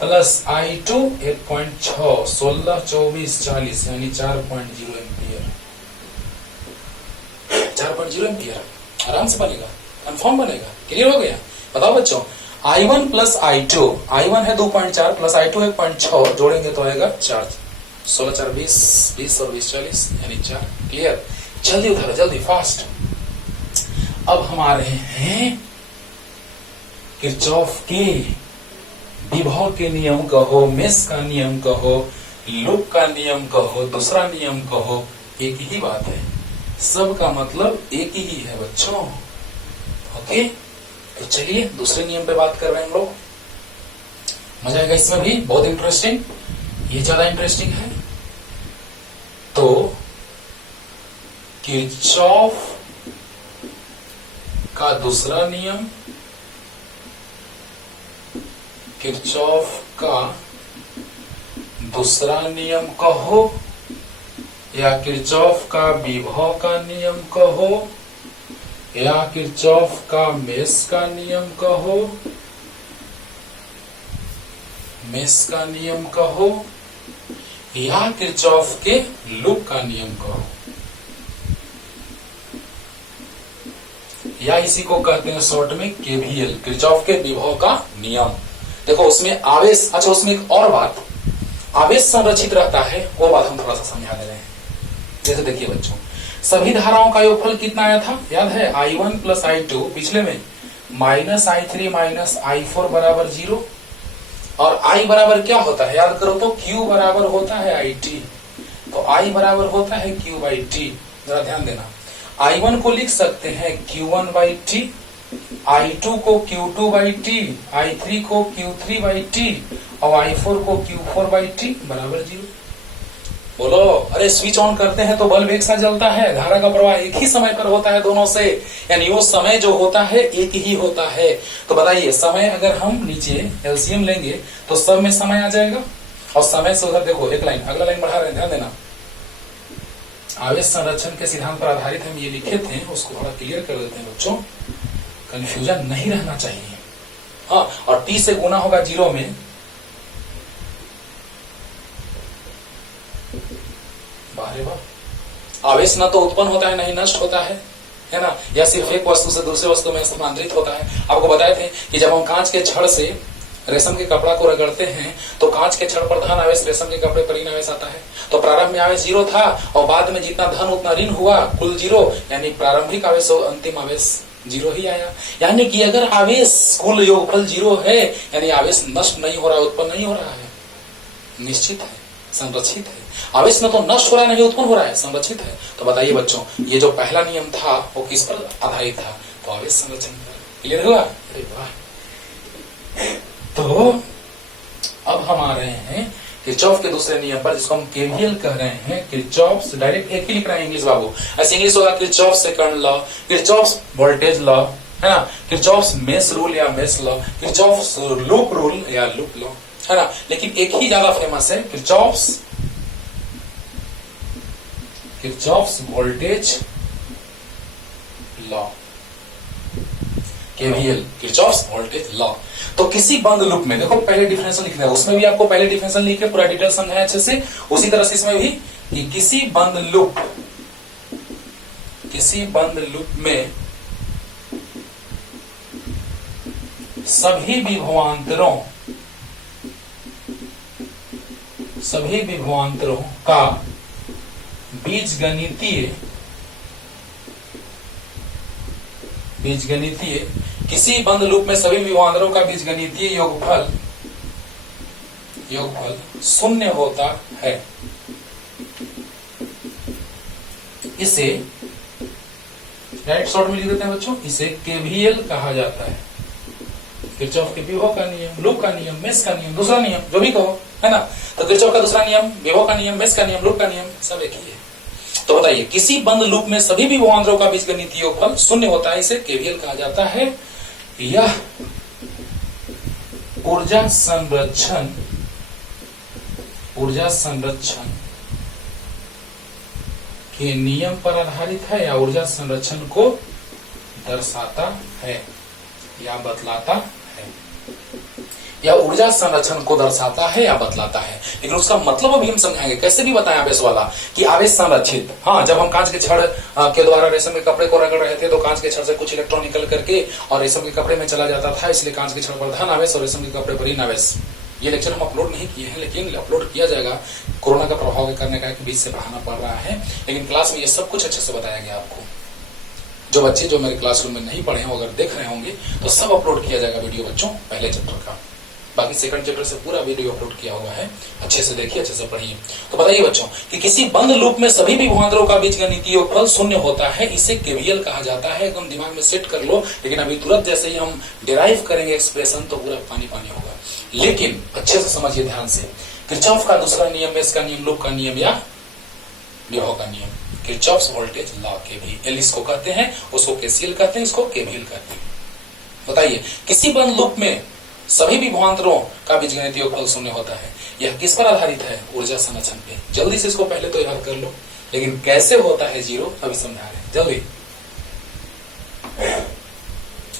प्लस I2 1.6, 16 24 40 यानी 4.0 एम्पियर। 4.0 एम्पियर आराम से बनेगा, कंफर्म बनेगा। क्लियर हो गया? बताओ बच्चों I1 प्लस I2, I1 है 2.4 प्लस I2 1.6 जोड़ेंगे तो आएगा 4, 16 4 20 20 और 20 40 यानी 4। क्लियर। जल्दी उठाओ जल्दी फास्ट। अब हमारे हैं किरचॉफ के विभव के नियम कहो, मेष का नियम कहो, लूप का नियम कहो, दूसरा नियम कहो, एक ही बात है, सबका मतलब एक ही है बच्चों। ओके, तो चलिए दूसरे नियम पे बात कर रहे हैं हम लोग। मजा आएगा इसमें भी, बहुत इंटरेस्टिंग, ये ज्यादा इंटरेस्टिंग है। तो किरचॉफ का दूसरा नियम, किरचॉफ का दूसरा नियम कहो या किरचॉफ का विभव का नियम कहो या किरचॉफ का मेष का नियम कहो, मेष का नियम कहो या किरचॉफ के लूप का नियम कहो, या इसी को कहते हैं शॉर्ट में केवीएल, किरचॉफ के विभव का नियम। देखो उसमें आवेश, अच्छा उसमें एक और बात, आवेश संरक्षित रहता है, वो बात हम थोड़ा सा समझा दे रहे हैं। जैसे देखिए बच्चों, सभी धाराओं का योगफल कितना आया था याद है? I1 प्लस I2, पिछले में माइनस I3 माइनस I4 बराबर 0, और I बराबर क्या होता है याद करो तो Q बराबर होता है IT, तो I बराबर होता है Q बाई T। जरा ध्यान देना, I1 को लिख सकते हैं Q1 बाई T, I2 को Q2 बाई T, I3 को Q3 बाई T और I4 को Q4 बाई T बराबर 0। बोलो, अरे स्विच ऑन करते हैं तो बल्ब एक साथ जलता है, धारा का प्रवाह एक ही समय पर होता है दोनों से, यानी वो समय जो होता है एक ही होता है। तो बताइए समय अगर हम नीचे एलसीएम लेंगे तो सब में समय आ जाएगा, और समय से उधर देखो एक लाइन, अगला लाइन बढ़ा रहे हैं, ध्यान देना। आवेश संरक्षण के सिद्धांत पर आधारित हम ये लिखे थे, उसको थोड़ा क्लियर कर देते हैं बच्चों, कंफ्यूजन नहीं रहना चाहिए। हाँ, और T से गुना होगा 0 में, बाहरे वाह। आवेश न तो उत्पन्न होता है न ही नष्ट होता है ना, या सिर्फ एक वस्तु से दूसरे वस्तु में स्थानांतरित होता है। आपको बताए थे कि जब हम कांच के छड़ से रेशम के कपड़ा को रगड़ते हैं तो कांच के छड़ पर धन आवेश, रेशम के कपड़े पर ऋण आवेश आता है। तो प्रारंभ में आवेश 0 था और बाद में जितना धन उतना ऋण हुआ, कुल 0, यानी प्रारंभिक आवेश और अंतिम आवेश 0 ही आया। यानी कि अगर आवेश कुल योगफल 0 है, यानी आवेश नष्ट नहीं हो रहा है, उत्पन्न नहीं हो रहा है, निश्चित है, संरक्षित है। आवेश न तो नष्ट हो रहा है नहीं उत्पन्न हो रहा है, संरक्षित है। तो बताइए बच्चों, ये जो पहला नियम था वो किस पर आधारित था? तो आवेश संरक्षण पर। क्लियर हुआ? अरे वाह। तो अब हम आ रहे हैं किरचॉफ के दूसरे नियम पर, जिसको हम केवीएल कह रहे हैं। किरचॉफ डायरेक्ट एक ही लिख रहे हैं इंग्लिश बाबू, ऐसे इंग्लिश होगा Kirchhoff second law, Kirchhoff voltage law, है ना, किरचॉफ मेष रूल या मेष लॉ, किरचॉफ लूप रूल या लूप लॉ, है ना। लेकिन एक ही ज्यादा फेमस है, Kirchhoff voltage law, KVL Kirchhoff's voltage law. तो किसी बंद लूप में देखो पहले डिफरेंशियल लिखना है, उसमें भी आपको पहले डिफरेंशियल लिख के पूरा डिटेल समझाया अच्छे से, उसी तरह से इसमें भी कि किसी बंद लूप में सभी विभवांतरों का बीजगणितीय किसी बंद लूप में सभी विभवांतरों का बीजगणितीय योगफल शून्य होता है, इसे राइट शॉर्ट में लिख देते हैं बच्चों, इसे केवीएल कहा जाता है। किरचॉफ के विभव का नियम, लूप का नियम, मेश का नियम, दूसरा नियम जो भी कहो, है ना। तो किरचॉफ का दूसरा नियम, विभव का नियम, मेश का नियम, लूप का नियम सब एक ही है। तो बताइए किसी बंद लूप में सभी विभवांतरों का बीजगणितीय योगफल शून्य होता है, इसे केवीएल कहा जाता है। यह ऊर्जा संरक्षण के नियम पर आधारित है या ऊर्जा संरक्षण को दर्शाता है या बतलाता है, या ऊर्जा संरक्षण को दर्शाता है या बतलाता है। लेकिन उसका मतलब अभी हम समझाएंगे, कैसे भी बताएं आवेश वाला कि आवेश संरक्षित। हाँ, जब हम कांच के छड़ के द्वारा रेशम के कपड़े को रगड़ रहे थे तो कांच के छड़ से कुछ इलेक्ट्रॉन निकल करके और रेशम के कपड़े में चला जाता था, इसलिए कांच के छड़ पर धन आवेश और रेशम के कपड़े पर ऋण आवेश। ये लेक्चर हम अपलोड नहीं किए हैं, लेकिन अपलोड किया जाएगा। कोरोना का प्रभाव करने का बीच से बहाना पड़ रहा है, लेकिन क्लास में ये सब कुछ अच्छे से बताया गया आपको। जो बच्चे जो मेरे क्लासरूम में नहीं पढ़े हों, अगर देख रहे होंगे तो सब अपलोड किया जाएगा वीडियो बच्चों, पहले चैप्टर का। बाकी सेकंड चैप्टर से पूरा वीडियो अपलोड किया हुआ है, अच्छे से देखिए, अच्छे से पढ़िए। तो बताइए बच्चों कि किसी बंद लूप में सभी विभवांतरों का बीजगणितीय योगफल शून्य होता है, इसे केवीएल कहा जाता है। एकदम दिमाग में सेट कर लो, लेकिन अभी तुरंत जैसे ही हम डिराइव करेंगे एक्सप्रेशन तो पूरा पानी पानी होगा। लेकिन अच्छे से समझिए ध्यान से, किरचॉफ का दूसरा नियम, मेश का नियम, लूप का नियम या विभव का नियम, किरचॉफ्स वोल्टेज लॉ, केवीएल इसको कहते हैं, उसको केसीएल कहते हैं, इसको केवीएल कहते हैं। बताइए किसी बंद लूप में सभी विभवांतरों का बीजगणितीय योगफल शून्य होता है, यह किस पर आधारित है? ऊर्जा संरक्षण पे। जल्दी से इसको पहले तो याद कर लो, लेकिन कैसे होता है जीरो अभी समझा रहे हैं, जल्दी।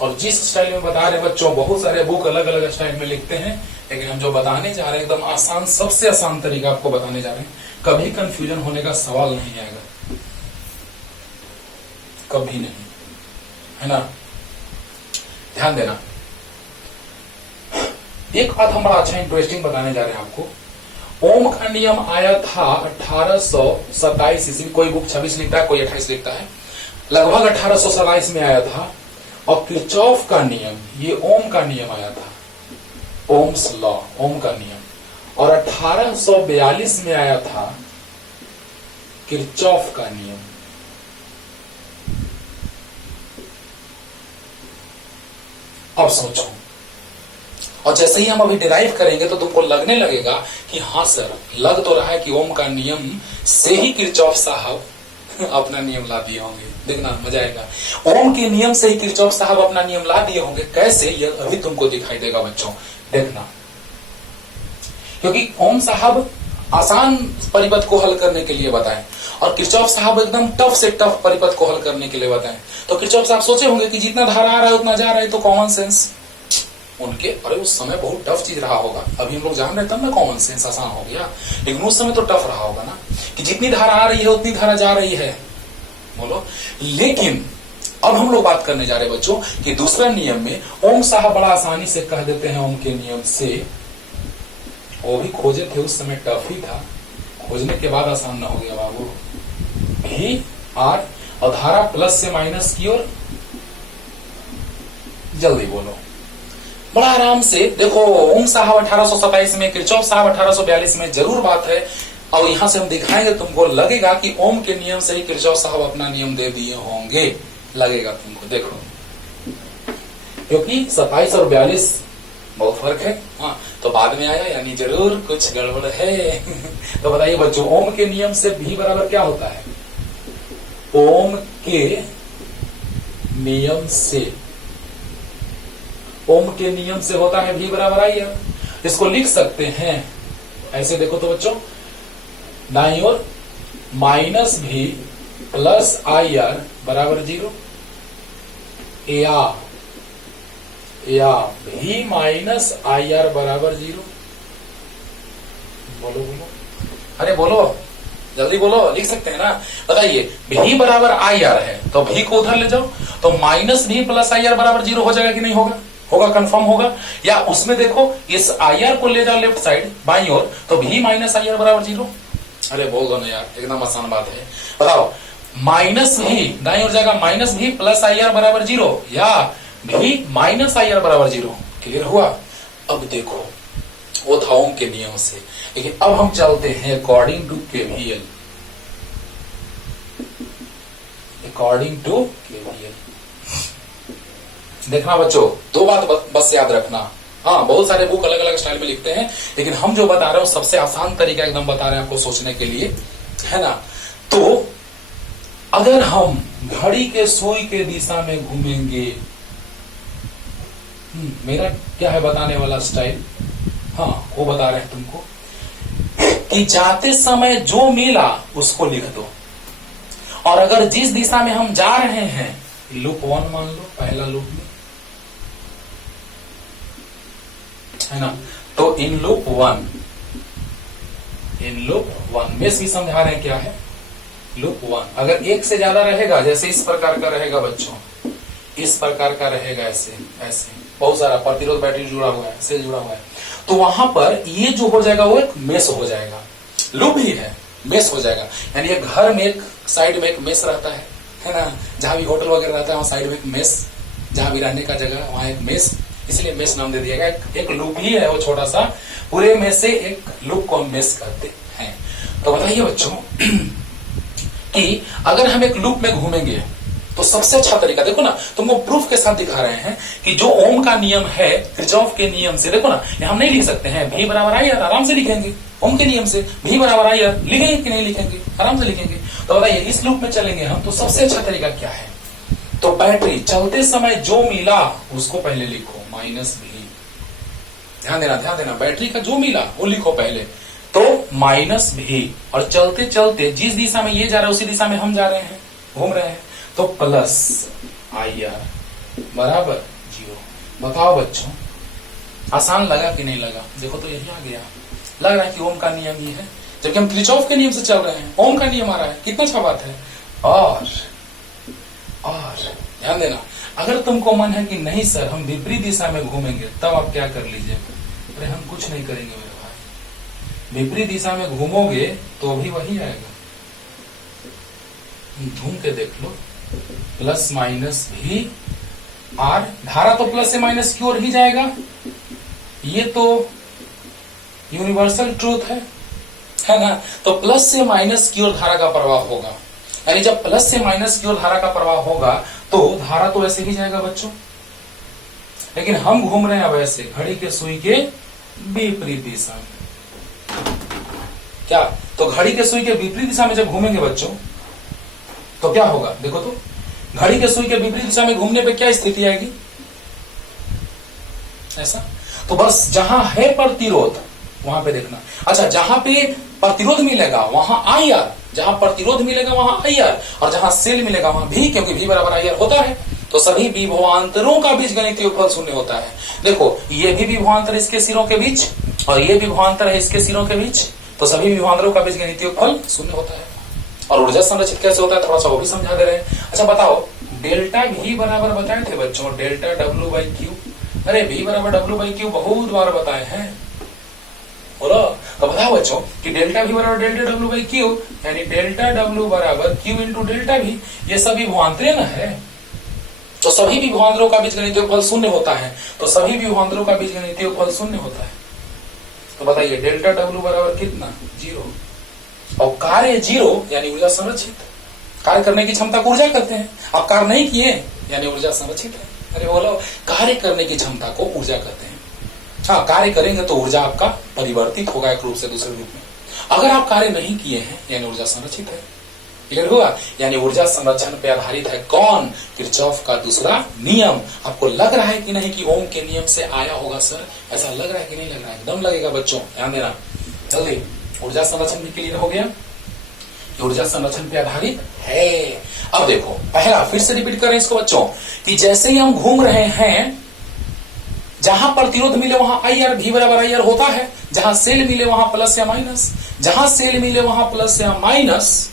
और जिस स्टाइल में बता रहे बच्चों, बहुत सारे बुक अलग अलग स्टाइल में लिखते हैं, लेकिन हम जो बताने जा रहे हैं एकदम आसान, सबसे आसान तरीका आपको बताने जा रहे हैं। कभी कंफ्यूजन होने का सवाल नहीं आएगा, कभी नहीं, है ना। ध्यान देना, एक बात हम बड़ा अच्छा इंटरेस्टिंग बताने जा रहे हैं आपको। ओम का नियम आया था 1827 ईस्वी, कोई बुक 26 लिखता है, कोई 28 लिखता है, लगभग 1827 में आया था। और किरचॉफ का नियम, ये ओम का नियम आया था, ओम्स लॉ, ओम का नियम। और 1842 में आया था किरचॉफ का नियम। अब सोचो, और जैसे ही हम अभी डिराइव करेंगे तो तुमको लगने लगेगा कि हाँ सर, लग तो रहा है कि ओम का नियम से ही किरचॉफ साहब अपना नियम ला दिए होंगे। देखना मजा आएगा, ओम के नियम से ही किरचॉफ साहब अपना नियम ला दिए होंगे। कैसे, ये अभी तुमको दिखाई देगा बच्चों, देखना। क्योंकि ओम साहब आसान परिपथ को हल करने के लिए बताएं और किरचॉफ साहब एकदम टफ से टफ परिपथ को हल करने के लिए बताएं। तो किरचॉफ साहब सोचे होंगे कि जितना धारा आ रहा है उतना जा रहा है, तो कॉमन सेंस उनके, अरे उस समय बहुत टफ चीज रहा होगा। अभी हम लोग जान रहे तब ना कॉमन सेंस आसान हो गया, लेकिन उस समय तो टफ रहा होगा ना, कि जितनी धारा आ रही है उतनी धारा जा रही है, बोलो। लेकिन अब हम लोग बात करने जा रहे हैं बच्चों कि दूसरा नियम में ओम साहब बड़ा आसानी से कह देते हैं ओम के नियम से। वो भी खोजे थे, उस समय टफ ही था, खोजने के बाद आसान ना हो गया बाबू। भी आर और धारा प्लस से माइनस की ओर, जल्दी बोलो, बड़ा आराम से। देखो ओम साहब 1827 में, किरचॉफ साहब 1842 में, जरूर बात है। और यहां से हम दिखाएंगे, तुमको लगेगा कि ओम के नियम से ही किरचॉफ साहब अपना नियम दे दिए होंगे, लगेगा तुमको। देखो, क्योंकि 27 और 42 बहुत फर्क है। हाँ, तो बाद में आया, यानी जरूर कुछ गड़बड़ है। तो बताइए बच्चों, ओम के नियम से भी बराबर क्या होता है? ओम के नियम से, ओम के नियम से होता है भी बराबर आई आर। इसको लिख सकते हैं ऐसे, देखो तो बच्चों, दाईं ओर माइनस भी प्लस आई आर बराबर 0। या V माइनस आई आर बराबर 0। बोलो बोलो, अरे बोलो जल्दी बोलो, लिख सकते हैं ना। बताइए V बराबर आई आर है तो V को उधर ले जाओ, तो minus V plus I R बराबर 0 हो जाएगा कि नहीं होगा? होगा, कंफर्म होगा। या उसमें देखो इस आई आर को ले जाओ लेफ्ट साइड बाई ओर, तो V माइनस आई आर बराबर 0। अरे बोल दो ना यार, एकदम आसान बात है। बताओ माइनस V दाई ओर जाएगा, minus V plus I R बराबर 0 या V माइनस आई आर बराबर 0। क्लियर हुआ? अब देखो वो था ओम के नियम से, लेकिन अब हम चलते हैं according to KVL. According to KVL देखना बच्चों, दो बात बस याद रखना। हाँ, बहुत सारे बुक अलग अलग स्टाइल में लिखते हैं, लेकिन हम जो बता रहे हैं सबसे आसान तरीका एकदम बता रहे हैं आपको सोचने के लिए, है ना। तो अगर हम घड़ी के सुई के दिशा में घूमेंगे, मेरा क्या है बताने वाला स्टाइल, हाँ वो बता रहे हैं तुमको कि जाते समय जो मिला उसको लिख दो, और अगर जिस दिशा में हम जा रहे हैं लूप 1 मान लो, पहला लूप में, है ना। तो इन लूप 1 में भी समझा रहे हैं क्या है लूप 1। अगर एक से ज्यादा रहेगा, जैसे इस प्रकार का रहेगा बच्चों, इस प्रकार का रहेगा, ऐसे ऐसे बहुत सारा प्रतिरोध बैटरी जुड़ा हुआ है, सेल जुड़ा हुआ है, तो वहां पर ये जो हो जाएगा वो एक मेस हो जाएगा। लूप ही है, मेस हो जाएगा। यानी एक घर में एक साइड में एक मेस रहता है ना। जहां भी होटल वगैरह रहता है वहां साइड में एक मेस, जहां भी रहने का जगह वहां एक मेस, इसलिए मेस नाम दे दिया गया। एक लूप ही है वो छोटा सा, पूरे में से एक लूप को हम मेस करते हैं। तो बताइए बच्चों कि अगर हम एक लूप में घूमेंगे तो सबसे अच्छा तरीका देखो ना, तुमको प्रूफ के साथ दिखा रहे हैं कि जो ओम का नियम है किरचॉफ के नियम से, देखो ना हम नहीं लिख सकते हैं V बराबर आई आर, आराम से लिखेंगे। ओम के नियम से V बराबर आई आर लिखेंगे कि नहीं लिखेंगे? आराम से लिखेंगे। तो बताइए इस लूप में चलेंगे हम, तो सबसे अच्छा तरीका क्या है? तो बैटरी चलते समय जो मिला उसको पहले लिखो, माइनस V। ध्यान देना, बैटरी का जो मिला वो लिखो पहले, तो माइनस V, और चलते चलते जिस दिशा में ये जा रहा है उसी दिशा में हम जा रहे हैं, घूम रहे हैं, तो प्लस आई आर बराबर 0। बताओ बच्चों आसान लगा कि नहीं लगा? देखो तो यही आ गया, लग रहा है कि ओम का नियम ये है, जबकि हम किरचॉफ के नियम से चल रहे हैं, ओम का नियम आ रहा है। कितना अच्छा बात है। और ध्यान देना, अगर तुमको मन है कि नहीं सर हम विपरीत दिशा में घूमेंगे, तब आप क्या कर लीजिए? अरे हम कुछ नहीं करेंगे मेरे भाई, विपरीत दिशा में घूमोगे तो भी वही आएगा। घूम के देख लो, प्लस माइनस V आर, धारा तो प्लस से माइनस की ओर ही जाएगा, ये तो यूनिवर्सल ट्रूथ है ना। तो प्लस से माइनस की ओर धारा का प्रवाह होगा, यानी जब प्लस से माइनस की ओर धारा का प्रवाह होगा तो धारा तो ऐसे ही जाएगा बच्चों, लेकिन हम घूम रहे हैं अब ऐसे घड़ी के सुई के विपरीत दिशा में। क्या? तो घड़ी के सुई के विपरीत दिशा में जब घूमेंगे बच्चों तो क्या होगा? देखो तो घड़ी के सुई के विपरीत दिशा में घूमने पे क्या स्थिति आएगी? ऐसा। तो बस जहां है प्रतिरोध वहां पे देखना। अच्छा, जहां पे प्रतिरोध मिलेगा वहां आई आर, जहां प्रतिरोध मिलेगा वहां आई आर, और जहां सेल मिलेगा वहां भी, क्योंकि V बराबर आई आर होता है। तो सभी विभवांतरों का बीजगणितीय योगफल शून्य होता है। देखो ये भी विभवांतर इसके सिरों के बीच, और ये विभवांतर है इसके सिरों के बीच, तो सभी विभवांतरों का बीजगणितीय योगफल शून्य होता है। और ऊर्जा संरक्षित कैसे होता है थोड़ा सा वो भी समझा दे रहे हैं। अच्छा बताओ, डेल्टा V बराबर बताए थे बच्चों, डेल्टा W/Q। अरे V बराबर W/Q बहुत बार बताए हैं, बोलो। तो बताओ बच्चों कि डेल्टा V बराबर डेल्टा W/Q, यानी डेल्टा W बराबर Q इंटू डेल्टा V, ये सभी विभवांतर ना है। तो सभी विभवांतरों का बीजगणितीय योगफल शून्य होता है, तो सभी विभवांतरों का बीजगणितीय योगफल शून्य होता है। तो बताइए डेल्टा W बराबर कितना? 0। और कार्य 0 यानी ऊर्जा संरक्षित, कार्य करने की क्षमता को ऊर्जा कहते हैं। आप कार्य नहीं किए यानी ऊर्जा संरक्षित है। अरे बोलो, कार्य करने की क्षमता को ऊर्जा कहते हैं। हाँ, कार्य करेंगे तो ऊर्जा आपका परिवर्तित होगा एक रूप से दूसरे रूप में। अगर आप कार्य नहीं किए हैं यानी ऊर्जा संरक्षित है। क्लियर हुआ? यानी ऊर्जा संरक्षण पे आधारित है कौन? किरचॉफ का दूसरा नियम। आपको लग रहा है कि नहीं कि ओम के नियम से आया होगा सर? ऐसा लग रहा है कि नहीं लग रहा है? एकदम लगेगा बच्चों, ध्यान देना जल्दी। ऊर्जा संरक्षण भी क्लियर हो गया। ये ऊर्जा संरक्षण पे आधारित है। अब देखो पहला फिर से रिपीट करें इसको बच्चों कि जैसे ही हम घूम रहे हैं, जहां प्रतिरोध मिले वहां आई आर भी बराबर आई आर होता है, जहां सेल मिले वहां प्लस या माइनस, जहां सेल मिले वहां प्लस या माइनस।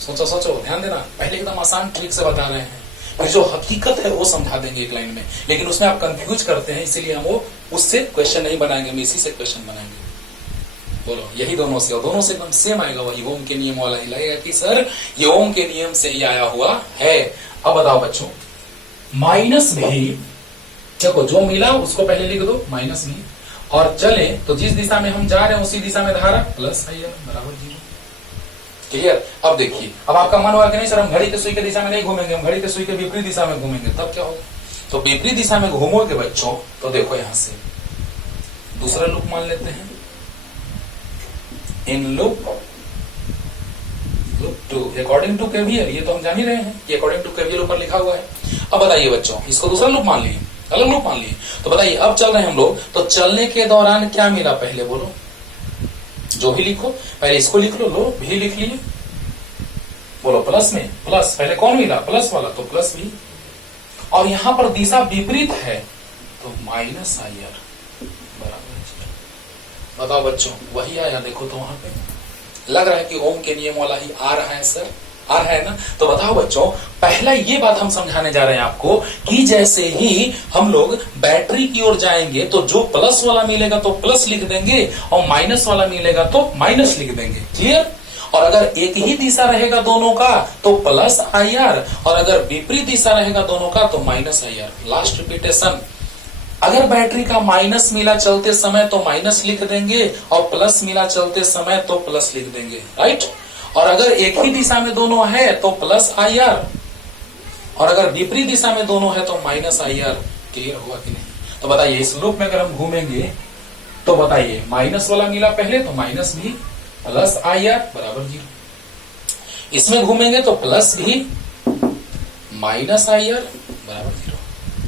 सोचो सोचो, ध्यान देना, पहले एकदम आसान ट्रिक से बता रहे हैं, फिर जो हकीकत है वो समझा देंगे एक लाइन में, लेकिन उसमें आप कंफ्यूज करते हैं, इसीलिए हम वो उससे क्वेश्चन नहीं बनाएंगे, हम इसी से क्वेश्चन बनाएंगे। बोलो यही दोनों से, और दोनों से एकदम सेम आएगा, वही ओम के नियम वाला ही लगेगा कि सर ये ओम के नियम से ही आया हुआ है। अब बताओ बच्चों, माइनस भी देखो जो मिला उसको पहले लिख दो माइनस भी, और चले तो जिस दिशा में हम जा रहे हैं उसी दिशा में धारा प्लस आई आर बराबर 0। क्लियर? अब देखिए, अब आपका मन हुआ कि नहीं सर हम घड़ी के सुई के दिशा में नहीं घूमेंगे, हम घड़ी के सुई के विपरीत दिशा में घूमेंगे, तब क्या होगा? तो विपरीत दिशा में घूमोगे बच्चों तो देखो यहां से दूसरा लूप मान लेते हैं, in loop two according to KVL, ये तो हम जान ही रहे हैं कि अकॉर्डिंग टू केवीएल ऊपर लिखा हुआ है। अब बताइए बच्चों, इसको दूसरा लूप मान लिए, अलग लूप मान लिए, तो बताइए अब चल रहे हैं हम लोग, तो चलने के दौरान क्या मिला पहले बोलो, जो भी लिखो, पहले इसको लिख लो, लो भी लिख लिए, बोलो प्लस में प्लस, पहले कौन मिला प्लस वाला, तो प्लस भी, और यहां पर दिशा विपरीत है तो माइनस आई आर बराबर। बताओ बच्चों वही आया, देखो तो वहां पे लग रहा है कि ओम के नियम वाला ही आ रहा है सर, आ रहा है ना? तो बताओ बच्चों, पहला ये बात हम समझाने जा रहे हैं आपको कि जैसे ही हम लोग बैटरी की ओर जाएंगे तो जो प्लस वाला मिलेगा तो प्लस लिख देंगे, और माइनस वाला मिलेगा तो माइनस लिख देंगे। क्लियर? और अगर एक ही दिशा रहेगा दोनों का तो प्लस आई आर, और अगर विपरीत दिशा रहेगा दोनों का तो minus I R. Last repetition, अगर बैटरी का माइनस मिला चलते समय तो माइनस लिख देंगे, और प्लस मिला चलते समय तो प्लस लिख देंगे, राइट? और अगर एक ही दिशा में दोनों है तो प्लस आई आर, और अगर विपरीत दिशा में दोनों है तो माइनस आई आर। क्लियर हुआ कि नहीं? तो बताइए इस लूप में अगर हम घूमेंगे तो बताइए माइनस वाला मिला पहले तो माइनस भी, प्लस आई आर बराबर 0, इसमें घूमेंगे तो प्लस भी माइनस आई आर बराबर 0।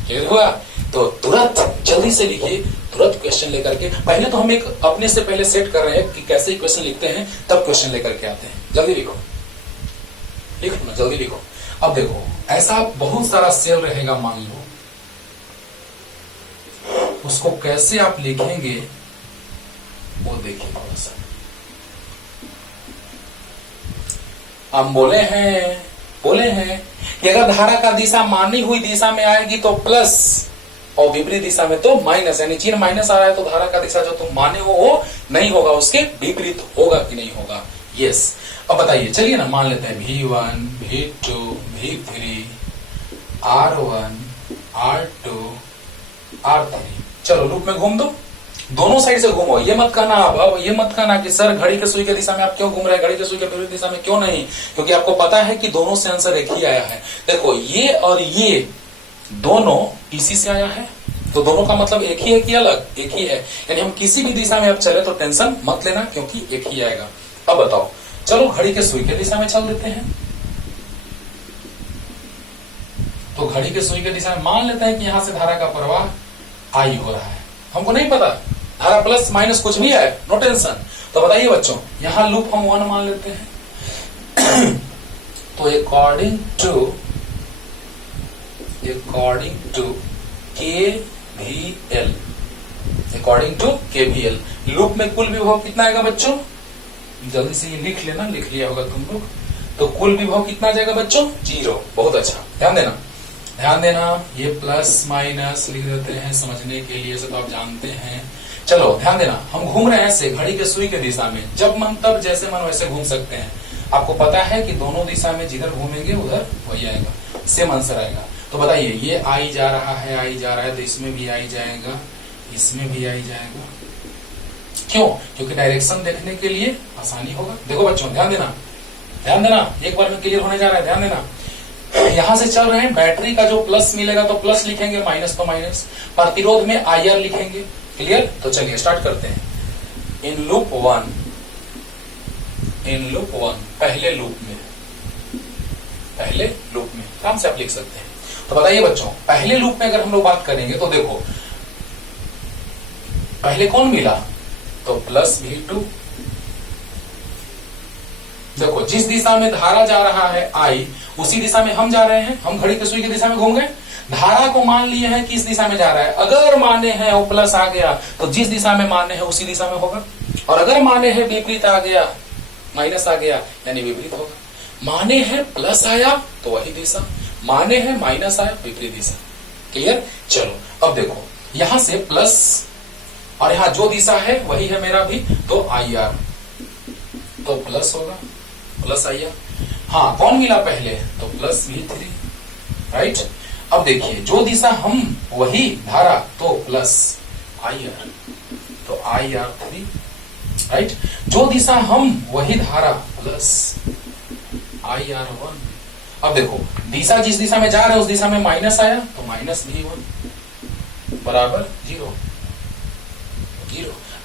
क्लियर हुआ? तो तुरंत जल्दी से लिखिए, तुरंत क्वेश्चन लेकर के, पहले तो हम एक अपने से पहले सेट कर रहे हैं कि कैसे क्वेश्चन लिखते हैं, तब क्वेश्चन लेकर के आते हैं। जल्दी लिखो, लिखो ना, जल्दी लिखो। अब देखो ऐसा बहुत सारा सेल रहेगा मान लो, उसको कैसे आप लिखेंगे वो देखिए थोड़ा सा। हम बोले हैं कि अगर धारा का दिशा मानी हुई दिशा में आएगी तो प्लस, और विपरीत दिशा में तो माइनस, यानी चिन्ह माइनस आ रहा है तो धारा का दिशा जो तुम माने हो वो नहीं होगा, उसके विपरीत होगा कि नहीं होगा? यस। अब बताइए, चलिए ना मान लेते हैं V1, V2, V3, R1, R2, R3। चलो लूप में घूम दो, दोनों साइड से घूमो। ये मत कहना अब ये मत कहना कि सर घड़ी के सुई के दिशा में आप क्यों घूम रहे हैं, घड़ी के सुई के विपरीत दिशा में क्यों नहीं, क्योंकि आपको पता है कि दोनों से आंसर एक ही आया है। देखो ये और ये दोनों इसी से आया है, तो दोनों का मतलब एक ही है कि अलग? एक ही है, यानी हम किसी भी दिशा में अब चले तो टेंशन मत लेना, क्योंकि एक ही आएगा। अब बताओ, चलो घड़ी के सुई के दिशा में चल देते हैं, तो घड़ी के सुई के दिशा में मान लेते हैं कि यहां से धारा का प्रवाह आई हो रहा है, हमको नहीं पता धारा प्लस माइनस कुछ भी है, नो टेंशन। तो बताइए बच्चों, यहां लूप हम 1 मान लेते हैं तो according to KVL, according to KVL loop में कुल विभव कितना आएगा बच्चों? जल्दी से ये लिख लेना, लिख लिया होगा तुम लोग। तो कुल विभव कितना आ जाएगा बच्चों? 0। बहुत अच्छा, ध्यान देना, ध्यान देना। ये प्लस माइनस लिख देते हैं समझने के लिए, सब आप जानते हैं। चलो ध्यान देना, हम घूम रहे हैं ऐसे घड़ी के सुई के दिशा में, जब मन तब जैसे मन वैसे घूम सकते हैं। आपको पता है कि दोनों दिशा में जिधर घूमेंगे उधर वही आएगा, सेम आंसर आएगा। तो बताइए ये आई जा रहा है, आई जा रहा है, तो इसमें भी आई जाएगा, इसमें भी आई जाएगा। क्यों? क्योंकि डायरेक्शन देखने के लिए आसानी होगा। देखो बच्चों ध्यान देना, ध्यान देना, एक बार में क्लियर होने जा रहा है, ध्यान देना। यहां से चल रहे हैं, बैटरी का जो प्लस मिलेगा तो प्लस लिखेंगे, माइनस तो माइनस, प्रतिरोध में IR लिखेंगे। क्लियर? तो चलिए स्टार्ट करते हैं। इन लूप 1, पहले लूप में काम से आप लिख सकते हैं। तो बताइए बच्चों, पहले लूप में अगर हम लोग बात करेंगे तो देखो पहले कौन मिला, तो प्लस V2, देखो जिस दिशा में धारा जा रहा है आई, उसी दिशा में हम जा रहे हैं। हम घड़ी की सुई की दिशा में घूम गए। धारा को मान लिए हैं कि इस दिशा में जा रहा है। अगर माने हैं वो प्लस आ गया तो जिस दिशा में माने हैं उसी दिशा में होगा, और अगर माने हैं विपरीत आ गया, माइनस आ गया, यानी विपरीत होगा। माने हैं प्लस आया तो वही दिशा, माने हैं माइनस आया विपरीत दिशा। क्लियर? चलो अब देखो यहां से प्लस, और यहां जो दिशा है वही है मेरा भी, तो आई आर, तो प्लस होगा, प्लस आई आर। हाँ, कौन मिला पहले? तो प्लस V3, राइट। अब देखिए जो दिशा हम वही धारा, तो प्लस आई आर, तो आई आर 3, राइट। जो दिशा हम वही धारा, प्लस आई आर 1। अब देखो दिशा जिस दिशा में जा रहा है उस दिशा में माइनस आया तो माइनस V1 बराबर 0।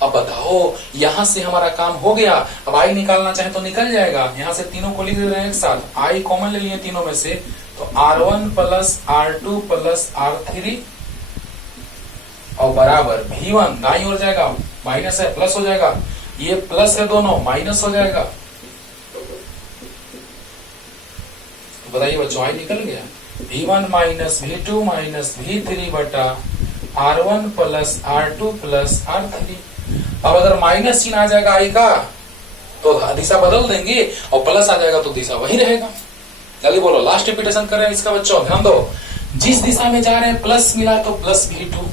अब बताओ यहां से हमारा काम हो गया। अब आई निकालना चाहे तो निकल जाएगा। यहां से तीनों को लिख दे रहे हैं एक साथ, आई कॉमन ले लिए तीनों में से, तो R1 plus R2 plus R3 और बराबर V1 दाईं ओर जाएगा, माइनस है प्लस हो जाएगा, ये प्लस है दोनों माइनस हो जाएगा। तो बताइए बच्चों आई निकल गया, V1 minus V2 minus V3 बटा R1 plus R2 plus R3। अब अगर माइनस चिन्ह आ जाएगा आई का तो दिशा बदल देंगे, और प्लस आ जाएगा तो दिशा वही रहेगा। जल्दी बोलो, लास्ट रिपीटेशन कर रहे हैं इसका बच्चों, ध्यान दो। जिस दिशा में जा रहे हैं प्लस मिला तो प्लस V2,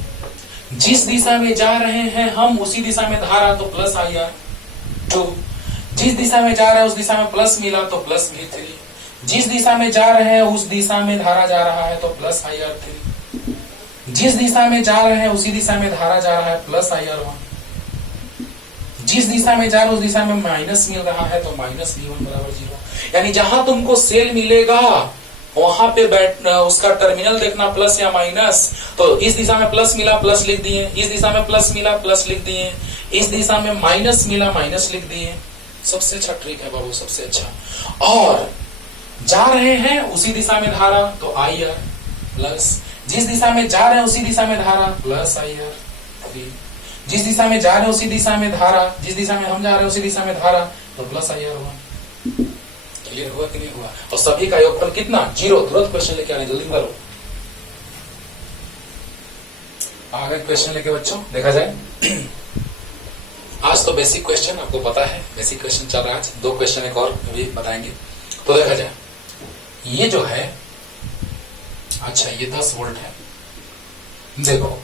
जिस दिशा में जा रहे हैं हम उसी दिशा में धारा तो प्लस IR2, जिस दिशा में जा रहे हैं उस दिशा में प्लस मिला तो प्लस V3, जिस दिशा में जा रहे हैं उस दिशा में धारा जा रहा है तो प्लस IR3, जिस दिशा में जा रहे हैं उसी दिशा में धारा जा रहा है प्लस IR1, जिस दिशा में जा रहे हैं उस दिशा में माइनस मिल रहा है तो माइनस V1 बराबर 0। यानी जहां तुमको सेल मिलेगा वहां पे उसका टर्मिनल देखना प्लस या माइनस। तो इस दिशा में प्लस मिला प्लस लिख दिए, इस दिशा में प्लस मिला प्लस लिख दिए, इस दिशा में माइनस मिला माइनस लिख दिए। सबसे अच्छा ट्रिक है बाबू, सबसे अच्छा। और जा रहे हैं उसी दिशा में धारा तो IR प्लस, जिस दिशा में जा रहे हैं उसी दिशा में धारा प्लस IR3, जिस दिशा में जा रहे हैं उसी दिशा में धारा, जिस दिशा में हम जा रहे हैं उसी दिशा में धारा तो प्लस IR1। क्लियर हुआ कि नहीं हुआ? और सभी का योगफल कितना? 0। तुरंत क्वेश्चन लेके आने, जल्दी करो। आ गए क्वेश्चन लेके बच्चों, देखा जाए। आज तो बेसिक क्वेश्चन आपको पता है, बेसिक क्वेश्चन चल रहा है। आज 2 क्वेश्चन एक और भी बताएंगे, तो देखा जाए। ये जो है, अच्छा ये 10 वोल्ट है। देखो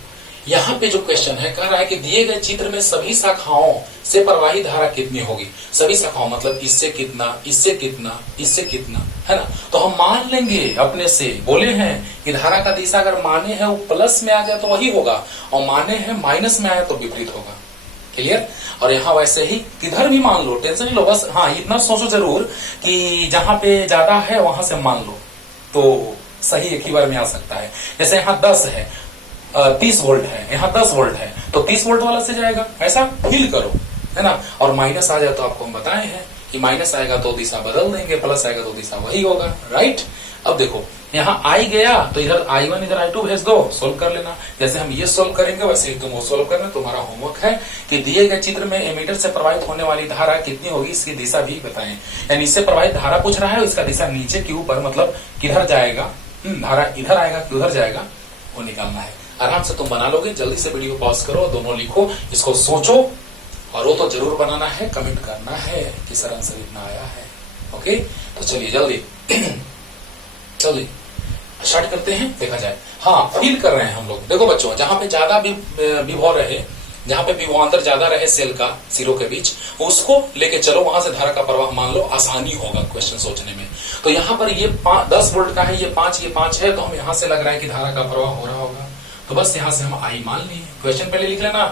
यहाँ पे जो क्वेश्चन है कह रहा है कि दिए गए चित्र में सभी शाखाओं से प्रवाही धारा कितनी होगी। सभी शाखाओं मतलब इससे कितना, इससे कितना, इससे कितना, है ना। तो हम मान लेंगे अपने से, बोले हैं कि धारा का दिशा अगर माने है वो प्लस में आ गया तो वही होगा, और माने हैं माइनस में आया तो विपरीत होगा। क्लियर? और यहाँ वैसे ही किधर भी मान लो, टेंशन नहीं लो, बस हाँ इतना सोचो जरूर कि जहां पे ज्यादा है वहां से मान लो तो सही एक ही बार में आ सकता है। जैसे यहाँ 10 है, 30 वोल्ट है, यहाँ 10 वोल्ट है, तो 30 वोल्ट वाला से जाएगा, ऐसा फील करो, है ना। और माइनस आ जाए तो आपको हम बताए हैं कि माइनस आएगा तो दिशा बदल देंगे, प्लस आएगा तो दिशा वही होगा, राइट। अब देखो यहाँ आई गया तो इधर I1 इधर I2 भेज दो, सोल्व कर लेना। जैसे हम ये सोल्व करेंगे वैसे ही तुम वो सोल्व करना। तुम्हारा होमवर्क है कि दिए गए चित्र में एमीटर से प्रवाहित होने वाली धारा कितनी होगी, इसकी दिशा भी बताएं। यानी इससे प्रवाहित धारा पूछ रहा है, इसका दिशा नीचे के ऊपर, मतलब किधर जाएगा, धारा इधर आएगा कि उधर जाएगा, वो निकालना है। आराम से तुम बना लोगे। जल्दी से वीडियो पॉज करो, दोनों लिखो, इसको सोचो, और वो तो जरूर बनाना है, कमेंट करना है कि सर आंसर इतना आया है। ओके, तो चलिए जल्दी जल्दी स्टार्ट करते हैं, देखा जाए। हाँ, फील कर रहे हैं हम लोग। देखो बच्चों, जहां पे ज्यादा विभव रहे, जहां पे विभवांतर ज्यादा रहे सेल का सिरों के बीच, उसको लेके चलो, वहां से धारा का प्रवाह मान लो, आसानी होगा क्वेश्चन सोचने में। तो यहाँ पर ये 10 वोल्ट का है, ये 5 है, तो हम यहाँ से लग रहा है कि धारा का प्रवाह हो रहा होगा। तो बस यहाँ से हम आई मान लिए, क्वेश्चन पहले लिख लेना,